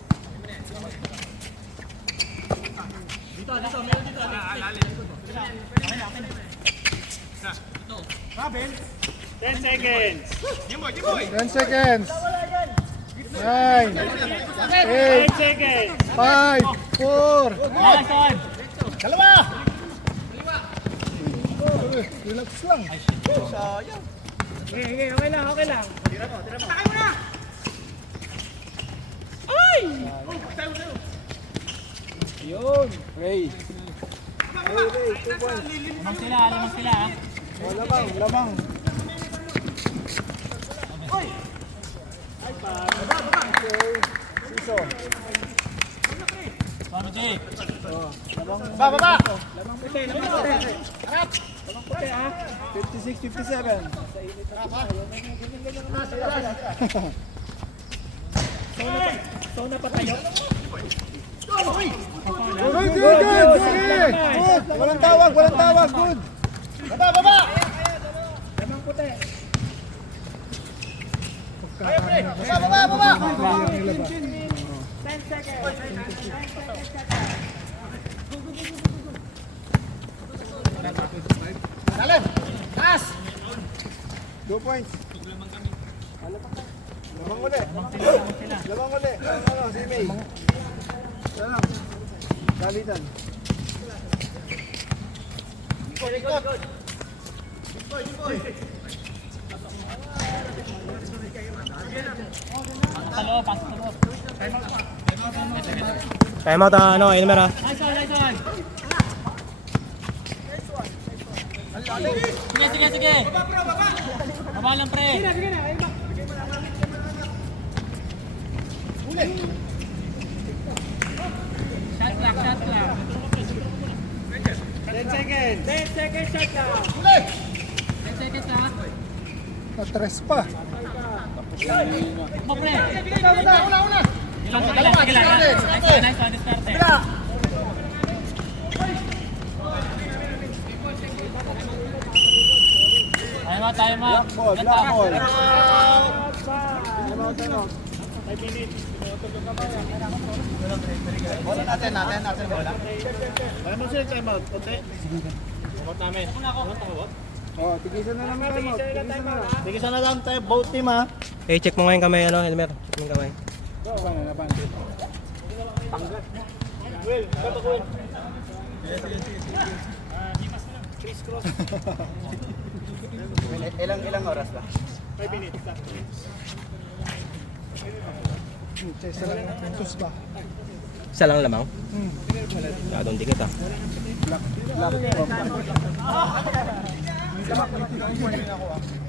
10 seconds. 10 seconds. 9, 8, 8 seconds. 5, 4. Last one. Relax lang. Okay lang. Takay mo na. Yun. Ray. Lamang sila. Oh, lamang. Siso. Paano, Jake? Baba! Lamang puti ha. 56, 57. Sauna pa tayo. Good. Sige. Good. Walang tawag. Good. Baba! Lamang puti. Baba! 10 seconds. 2 points. Lamang ulit. Si May. Isa lang. Dalitan. Time out, ano, Elmer ah. Nice one, nice one. Sige, sige. Baba lang, pre. Shot clock, shot clock. 10 seconds. 10 seconds shot lang. 10 seconds ha. Na-stress pa. Mo, pre. Ilang pa lang, sige lang. Nice one, diskarte. Time out. Black ball. Bola natin bola. Ano sila time out? Konti. Oh, tigisan na naman time out. Tigisan na lang tayo, both team ha. Eh, check mo nga yung kamay, ano, Elmer. Check mo yung kamay. Ilang oras ba? Isa lang ang puntos ba? Isa lang lamang. Masyadong dikit ah.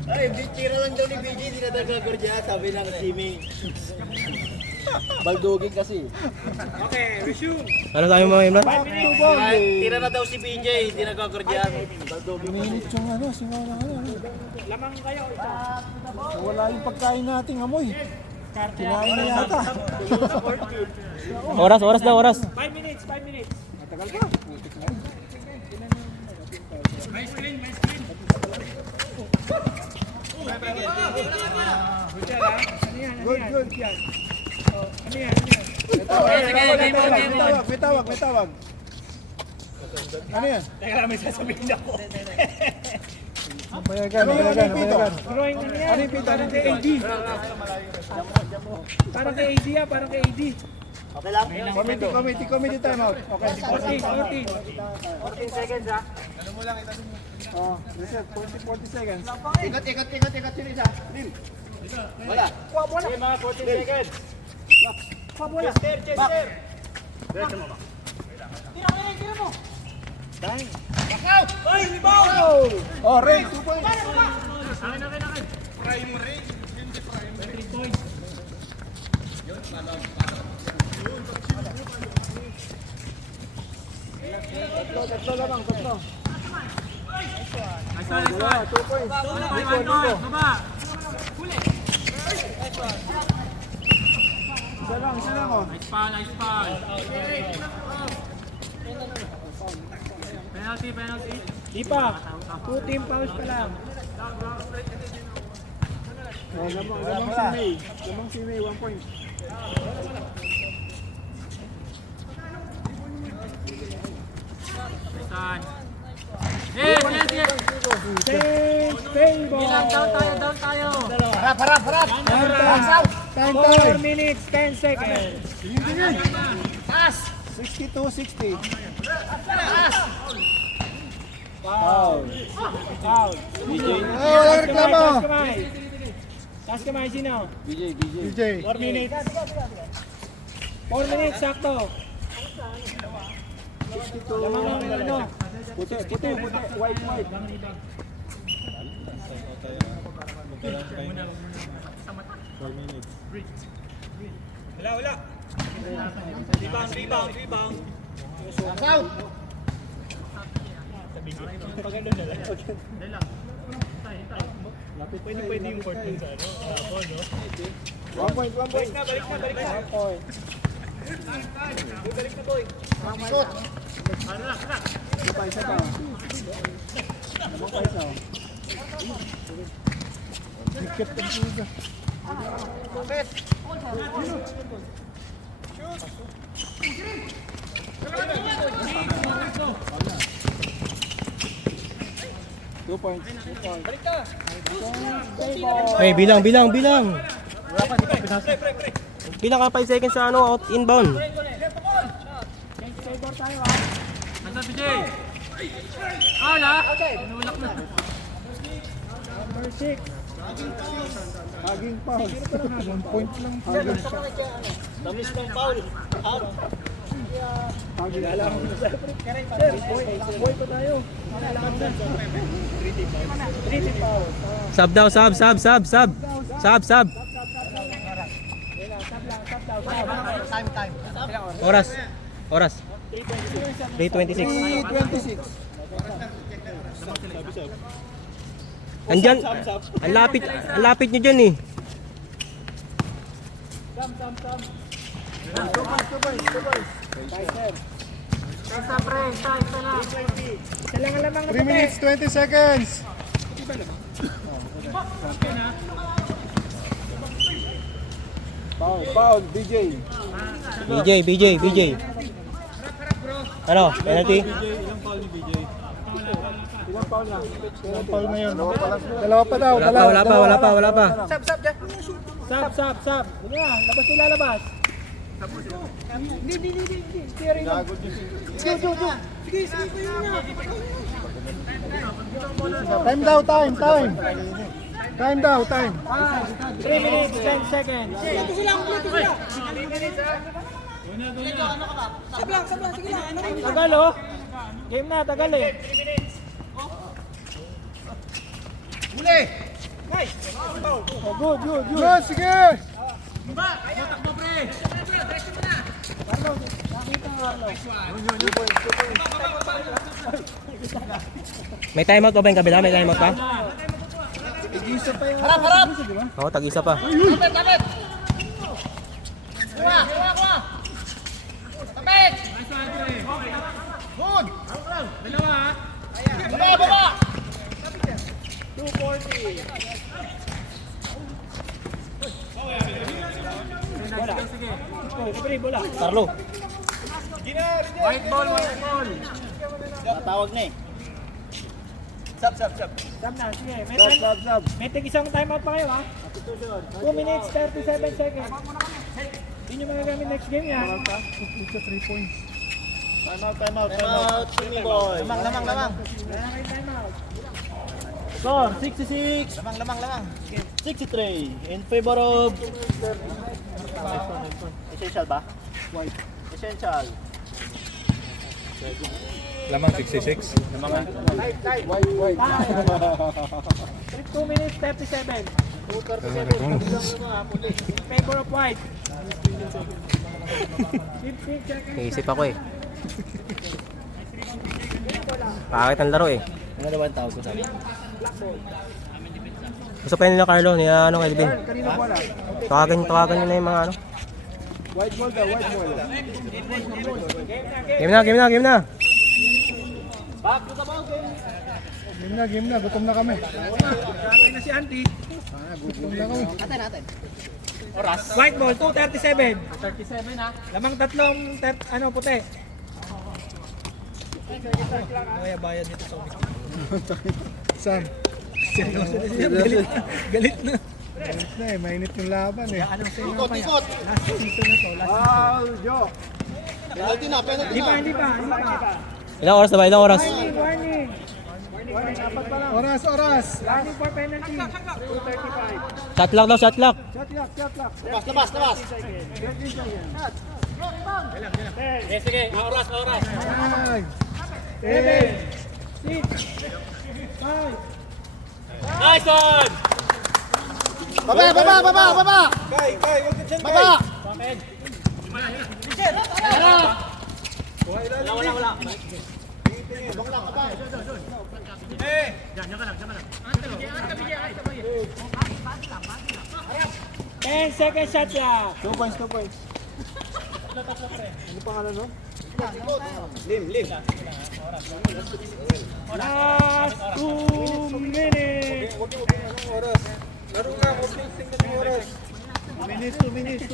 Ay, tira lang daw ni BJ, hindi na nagagordya, sabi ng Simi. Baldugin kasi. Okay, resume. Ano tayo mga Elmer? Tira na daw si BJ, hindi nagagordya. Minute yung ano, singaw ng ano. Lamang kayo. Wala yung pagkain nating amoy. Kinain na yata. Oras daw, oras. 5 minutes, 5 minutes. Matagal pa. Good. May tawag. Ano yan? Teka lang, may sasabihin ako. Bayagan. Drawing na yan. Ano yung pita? Parang kay AD. Parang kay AD ah, parang kay AD. Okay lang? Committee time out. Okay. 14. 14 seconds ha. Oh, reset 40 seconds. Ikot yun isa. Lim. Wala. Okay, mga 14 seconds. Pabola. Chester. Diretso mo ba? Oh, Ray, 2 points. Tatlo lamang. Nice one, nice one. 2 points. Baba. Isa lang oh. Nice foul. Penalty. Di pa. 2 team fouls pa lang. Oh, lamang si May, 1 point. Nice one. Yes. Table. Ilang down tayo. Harap. Time. 4 minutes, 10 seconds. 62-60. Foul. Oh, wala reklamo. Taas kamay, sino? DJ. 4 minutes. 4 minutes, sakto. Lamang ang ano. Puti, white. Wala. Rebound. Out. Pwede yung court dun sa ano. 1 point. Balik na. 1 point. Isa pa. Lamang pa isa. Dikit ang puga. Two points. Hey, bilang. Bilang ka 5 seconds sa ano, out inbound. Nasa BJ. Number 6. Hugging foul. 1 point lang. Hugging shot. Tamis ng foul. Out. Boy pa tayo. Sub daw, sub. Oras. 3:26. 3:26. Andyan. Ang lapit nyo dyan eh. Isa lang ang lamang na 3 minutes, 20 seconds. Foul, BJ. BJ. Ano? Penalty? Ilang foul na yun? Dalawa pa daw. Wala pa. Sab. Sige na, labas nila labas. Hindi. Steering mo. Time daw, time. Time daw, time. 3 minutes, 10 seconds. Ito sila. 3 minutes ha. Sablang, sige lang. Tagal oh. Game na, tagal eh. 3 minutes. Huli! Nice! Oh, good. Good, sige. May timeout pa ba yung kabila? May timeout pa? Harap! Oo, tag-isa pa. Carlo. White ball. Tatawag na eh. Sab na, sige. May tig-isang timeout pa kayo ha. 2 minutes, 37 seconds. Hindi nyo magagamit next game ya. Complete sa 3 points. Time out, Timmy boy. Lamang. Wala na kayo timeout. Score, 66. Lamang. 63. In favor of... Essential ba? White. Essential. Lamang 66. White. 2 minutes, 37. Favor of white. 15 seconds. Naisip ako eh. Pakit ang laro eh. Ano naman tawag ko sabi? Gusto pa nila Carlo, ni Kelvin. Tawagan nyo na yung mga ano. White ball daw, white ball. Game na. Game na. Gutom na kami. Kaya na si Auntie. Gutom na kami. White ball, 2:37. 37 ha. Lamang tatlong, puti. Kaya bayad nito sa umis. Saan? Galit na. Mainit na eh. Mainit yung laban eh. Anong sa'yo nga pa yan? Last season na to. Hindi pa. Ilang oras na ba? Warning. Oras. Warning for penalty. 2:35. Shot lock. Shot lock. Labas. Sige, oras. 5, 7, 6, 5. Nice one! Baba! Kay, wag ka dyan, Kay. Baba! Wala. 10 seconds shot clock. 2 points. Ano pangalan no? Lim. Last 2 minutes. Oras. Laro nga, tingnan mo oras. 2 minutes.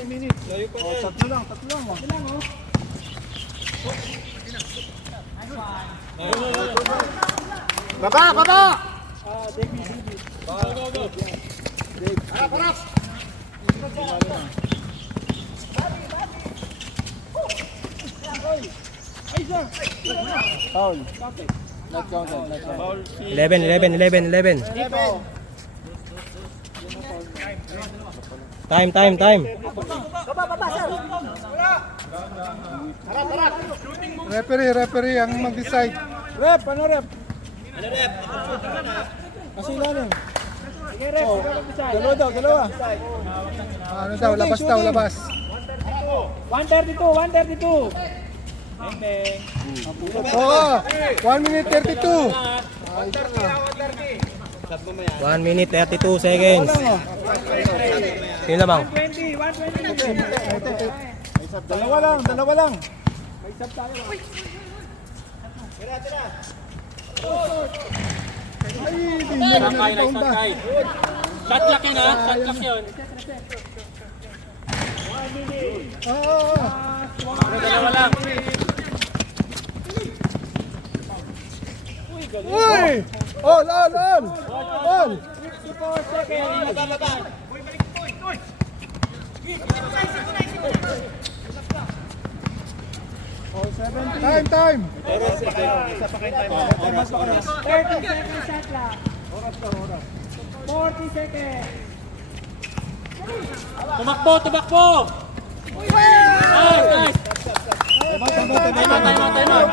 Layo pa yan. Tatlo lang. Baba! Foul. 11. Time. Referee ang mag-decide. Rep, ano rep? Kasi lang eh. Sige, ref. Dalawa. Ano daw, labas. 132. Bang, bang. Oo, 1 minute 32. 1 minute 32 seconds. Sino na bang? 120. Dalawa lang. May sub tayo. Sakay. Shot clock yun ha, shot clock yun. Dalawa lang. Uy! All! 64 seconds. Time! 30 seconds shot lang. 40 seconds. Tumakbo! Nice! Time out.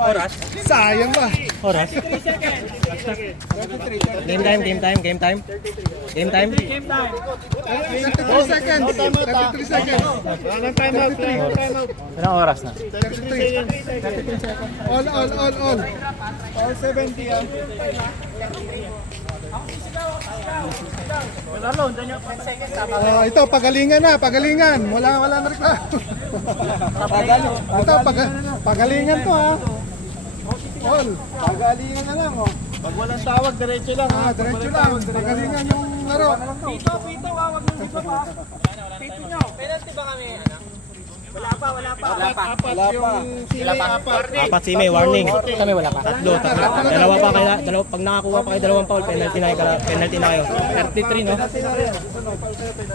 Oras? Sayang ba? Oras? 3 seconds. Game time. Game time. 33 seconds. Ilang oras na? 33. All. All 70 ah. Ito, pagalingan. Wala na reklamo. Ito, pagalingan to ha. All. Pagalingan na lang oh. Pag walang tawag, diretso lang. Diretso lang. Pagalingan yung laro. Pito, wag nang dito pa. Pito nyo. Penalty ba kami? Wala pa. Apat si May, warning. Kami wala pa. Tatlo. Dalawa pa kayo. Pag nakakuha pa kayo dalawang foul, penalty na kayo. 33 no?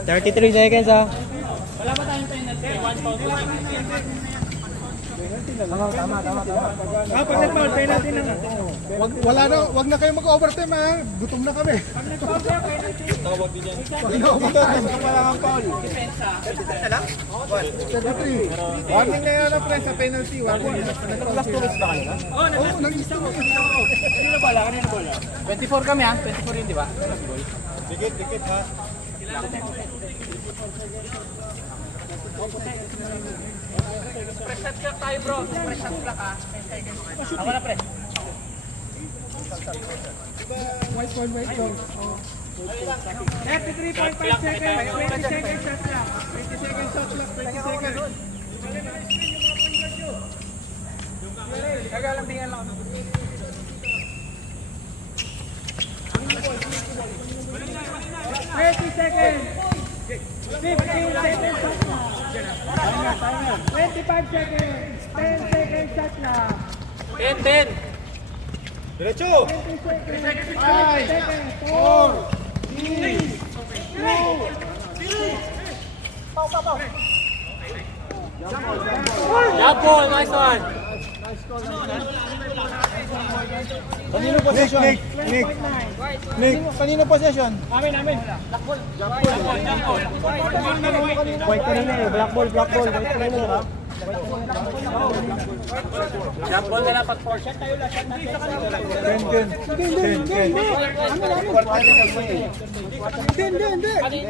33 seconds ha. Wala ba tayong penalty? 1 foul. Pag nag-foul, penalty na nga. Wag na kayo mag-overtime ha. Gutom na kami. Pag nag-foul kayo, penalty. Wala kang foul. 33. Warning na yan na pre sa penalty. Warning. Nag-plus tulis ba kayo? Oo, nag-isa ko. Kanina bola? 24 kami ha? 24 yun di ba? Dikit ha? Press shot tayo bro. Press shot clock ha. Wala pre. White. 33.5 seconds. 20 seconds shot lang. 20 seconds. Kagalantingan lang. 30 seconds. 15 seconds shot lang. 25 seconds. 10 seconds shot lang. 10. Diretso! 20 seconds. 5 seconds. 4, 3, 2. Yapo, nice one. Kanino possession? Nick, kanino possession? Amin. White kanina eh. Black ball. White kanina diba? Jump ball na lang pag 4 shot.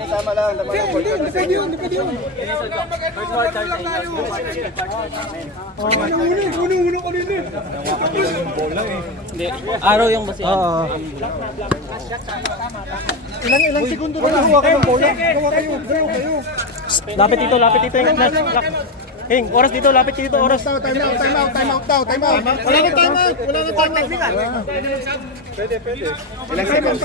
Tama lang. Depende yun. First ball, charge Uno kanina. Hindi. Araw yung basi. Oo. Ilang segundo na nakuha kayo ng bola? Gawa kayo. Lapit dito yung last. Hing, oras dito, lapit dito, oras. Time out. Wala na time out. Pwede. Ilang seconds?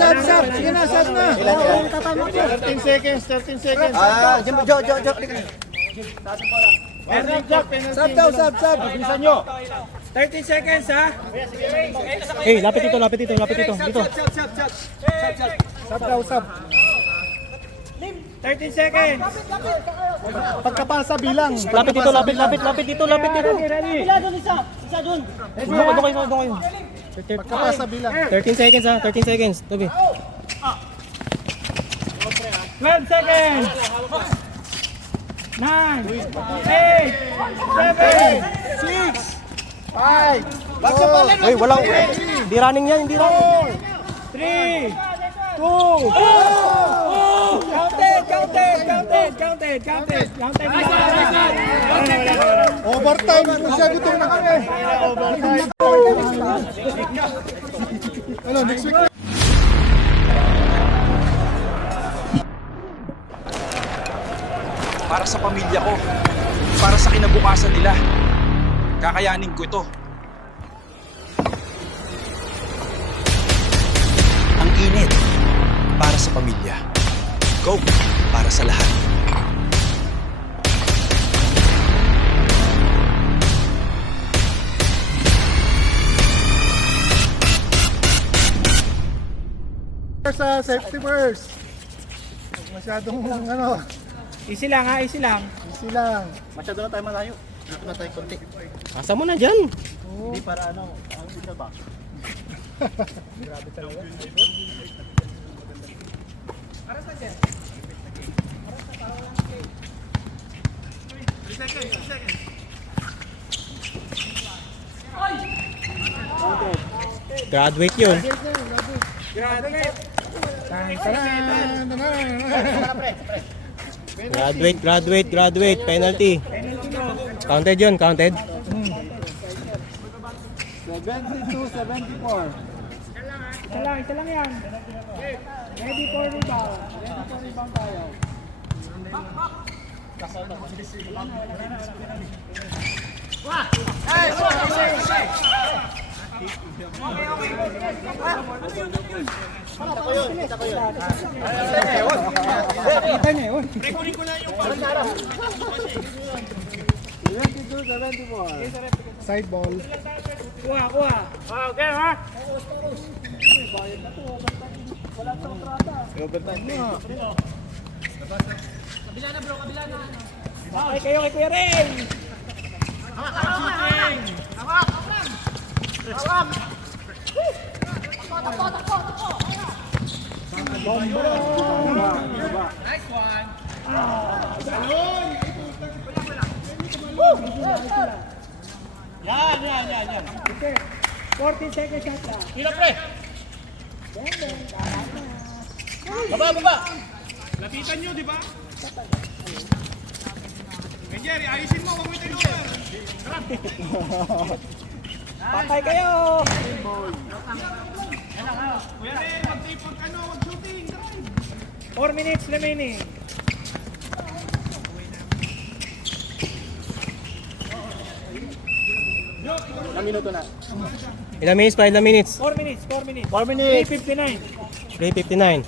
Sab. Sige na, sab na. 13 seconds. Sab. Bilisan nyo. 30 seconds ha. Hey, lapit dito. Dito. Sab daw, sab. 13 seconds. Pagkapasa bilang. Lapit dito, lapit dito. Ready, ready. Doon kayo. Pagkapasa bilang. 13 seconds ha, 13 seconds. Toby. 12 seconds. 9, 8, 7, 5. Hey, walang. Hindi running yan, hindi running. 3, 2, counted. Overtime. Siya gutom na kami. Ano, next week. Para sa pamilya ko. Para sa kinabukasan nila. Kakayanin ko ito. Ang init. Para sa pamilya. Coke. Para sa lahat. Sa safety first. Masyadong ano, Easy lang ha, easy lang. easy lang. Masyado na tayo malayo. Dito na tayo konti. Asa mo na dyan. Hindi para ano, ang isa ba? Graduate yun. Graduate. Penalty. Counted yun, counted. 72-74. Isa lang yan. Ready for rebound. Tayo. Kita niya yun. 72-74. Side ball. Kuha. Okay ha? Okay kayo kay Kuya Ray. Yan. Okay. 14 seconds shot lang. Hila pre! Baba! Lapitan nyo, di ba? Eh, Jerry, ayusin mo, huwag mo ito over. Patay kayo. Kuya Ren, mag-tripod ka no, huwag shooting. 4 minutes remaining. Ilang minutes pa, ilang minutes? 4 minutes. 4 minutes. 3:59. 3:59.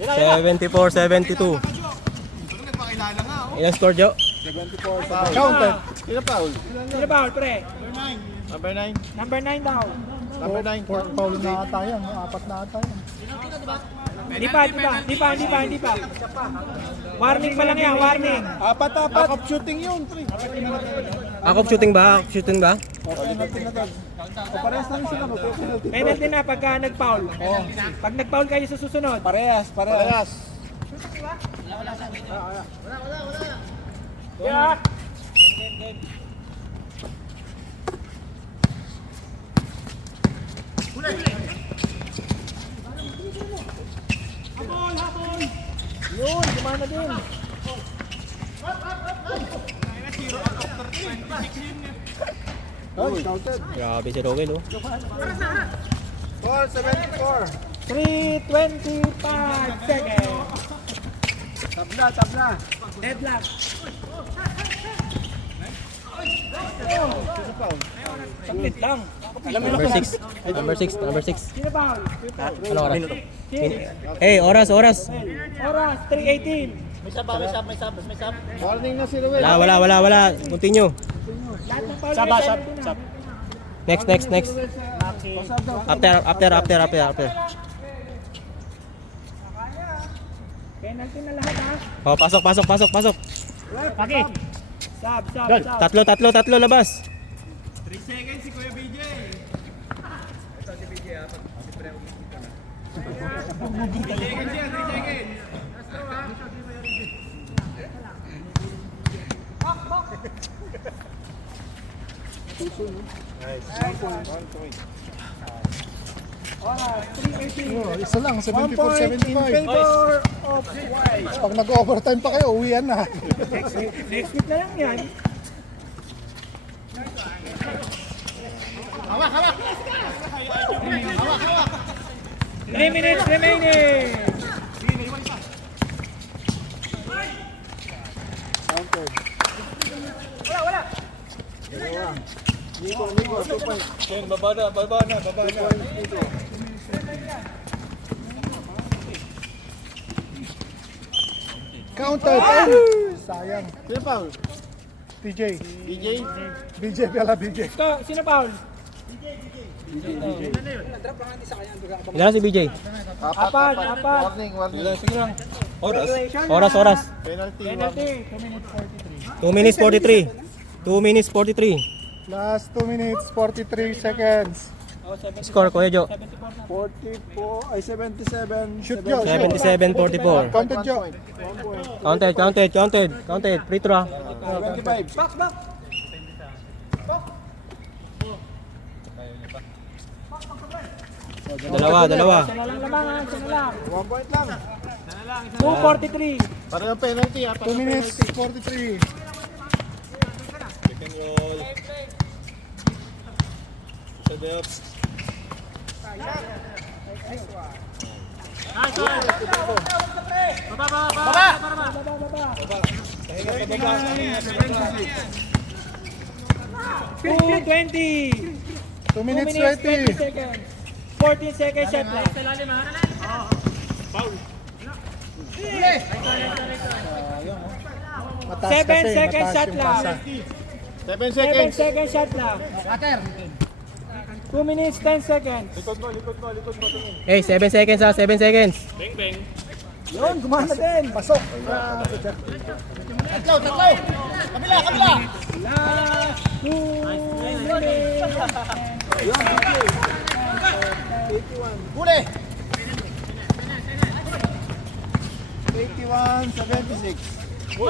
74-72. Ilang score, Joe? 74. Counted. Hila foul. Sino foul, pre? Number 9. Number 9 daw. Number 9. Foul na ata yan. 4 na ata yan. Hindi pa. Warning pa lang yan, warning. Apat. Back shooting yun. Akop shooting ba? Penalty na to. O parehas lang sila. Mag-penalty. Penalty na pagka nag-foul. Pag nag-foul kayo sa susunod. Parehas. Yeah. Yun, kumana din. Oh, counted. Grabe si Rowell, oh. 4-74. 3:25 seconds. Tabla. Deadlock. Saglit lang. Number 6. Sino foul? Ano oras? Hey, oras. Oras, 3:18. May sab. Warning na si Ruel. Wala. Continue. Lahat ng foul penalty na. Next. After. Penalty na lahat ha. Oh, pasok. Paki. Sub. Tatlo labas. 3 seconds si Kuya BJ. Ito si BJ ha. Si Pre. 3 seconds yan, 3 seconds. Isa lang, 74-75. Favor of White. Pag nag-overtime pa kayo, uwian na. Next week na lang yan. Hawak. 3 minutes remaining. Ken, baba na. Counter. Sayang. Sino foul? BJ pala, BJ. Sino foul? Ilan si BJ? Apat. Warning. Sige lang. Oras. Penalty. 2 minutes 43. Last 2 minutes, 43 seconds. Score, Kuya Jo. 77. Shoot Joe. 77-44. Counted Joe. Counted. Free throw. 25. Dalawa. Sana lang lamang ha. Sana lang. 1 point lang. 2:43. 2 minutes, 43. Second roll. Steps. Baba. 2:20. 2 minutes, 20 20. seconds. 14 seconds shot lang. Mataas 7 kasi, seconds mataas shot yung lang. pasa. 7 seconds shot lang. 2 minutes, 10 seconds. Hey, 7 seconds 7 seconds. Yun, gumana din. Pasok. Last 2 minutes. Huli. 81-76. Uy!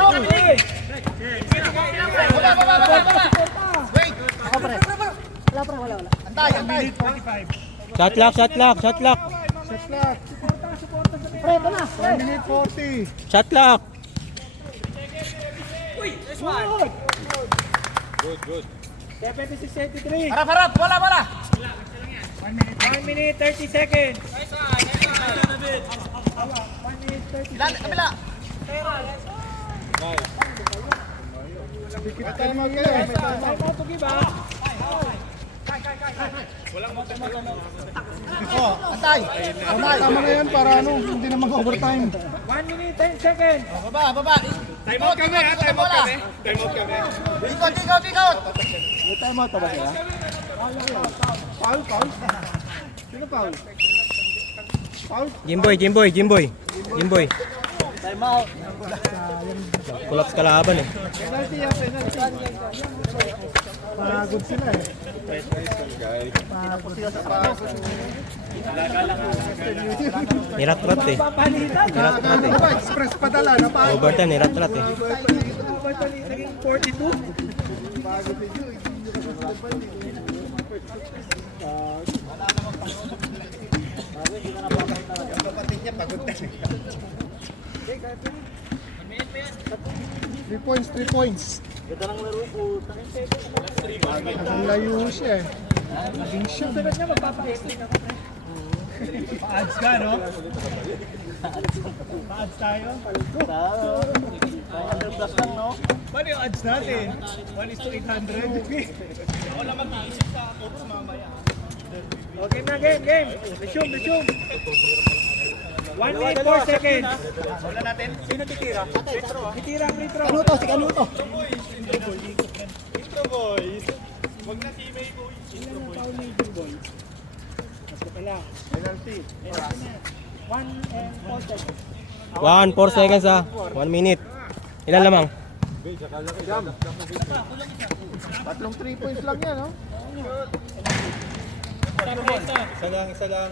Shot lock. Shot clock. 1 minute 40. Shot lock. Good. 76-83. Harap. Wala. 1 minute 30 seconds. 1 minute 30 seconds. Kabila. May time out kayo. Time out to give ha. Antay. Tama na yan para hindi na mag-overtime. 1 minute 10 seconds. Baba. Time out kami. Ikot. May time out ba sila? Foul. Sino foul? Jimboy. Time out. Collapse kalaban eh. Penalty. Pagod sila eh. Nirat-rat eh. Papalitan. Express padala na pa. Overtime, nirat-rat eh. Naging 42. Three points. Ang layo siya eh. Naging siya. Sunod niya magpapa-explain ako. Pa-ads ka, no? Pa-ads tayo? Paano yung ads natin? 1:800? Okay na, game. Resume. 1 minute 4 seconds. Wala natin. Sino titira? Titira ang free throw. Kanuto. Intro boys. Wag na si May boys. Ilan ang foul major boy? Basta pala. Penalty. 4 seconds. 4 seconds ha. 1 minute. Ilan lamang? Tatlong 3 points lang yan, no? Isa lang.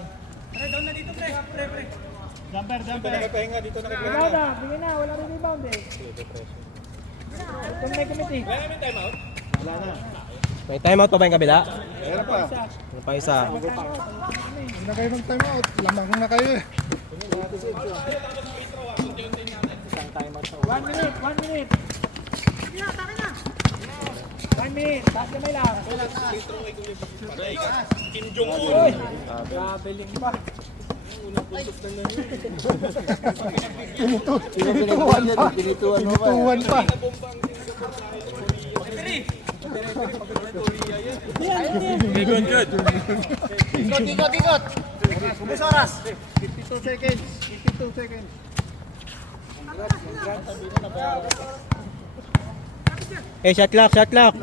Jumper. Nakapahinga dito, nakapahinga. Wala na, bigyan na, wala rin rebound eh. Kung may committee. May timeout pa ba yung kabila? Meron pa. Ano pa isa? Huwag na kayo ng timeout. Lamang na kayo eh. 1 minute. 1 minute, taas kamay lang. Kim Jong-un. Grabe ling pa. Pinituan pa. Ikot. Ubus oras. 52 seconds. 52 seconds. Eh, shot clock. 12 seconds.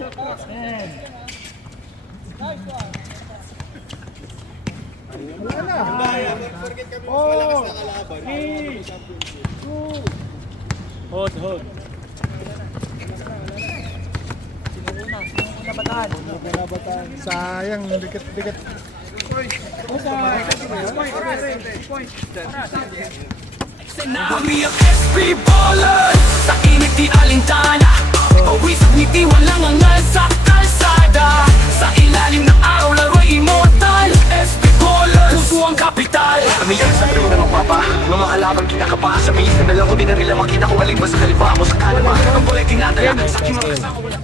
Shot clock. Wala na. Oh, 3, 2, Hold. Sayang, dikit. Kami ang SB Ballers Sa init di alintana Pawisap ngiti walang angal sa kalsada Sa ilalim ng araw laro'y immortal SB Ballers Puso ang kapital Kami yan sa true na magpapa Mga kalaban kinakapa Sa miss na lang ko din na rin lang makita ko Aling ba sa kaliba ako sa kalama Ang boleting natala Sa aking mga kasama wala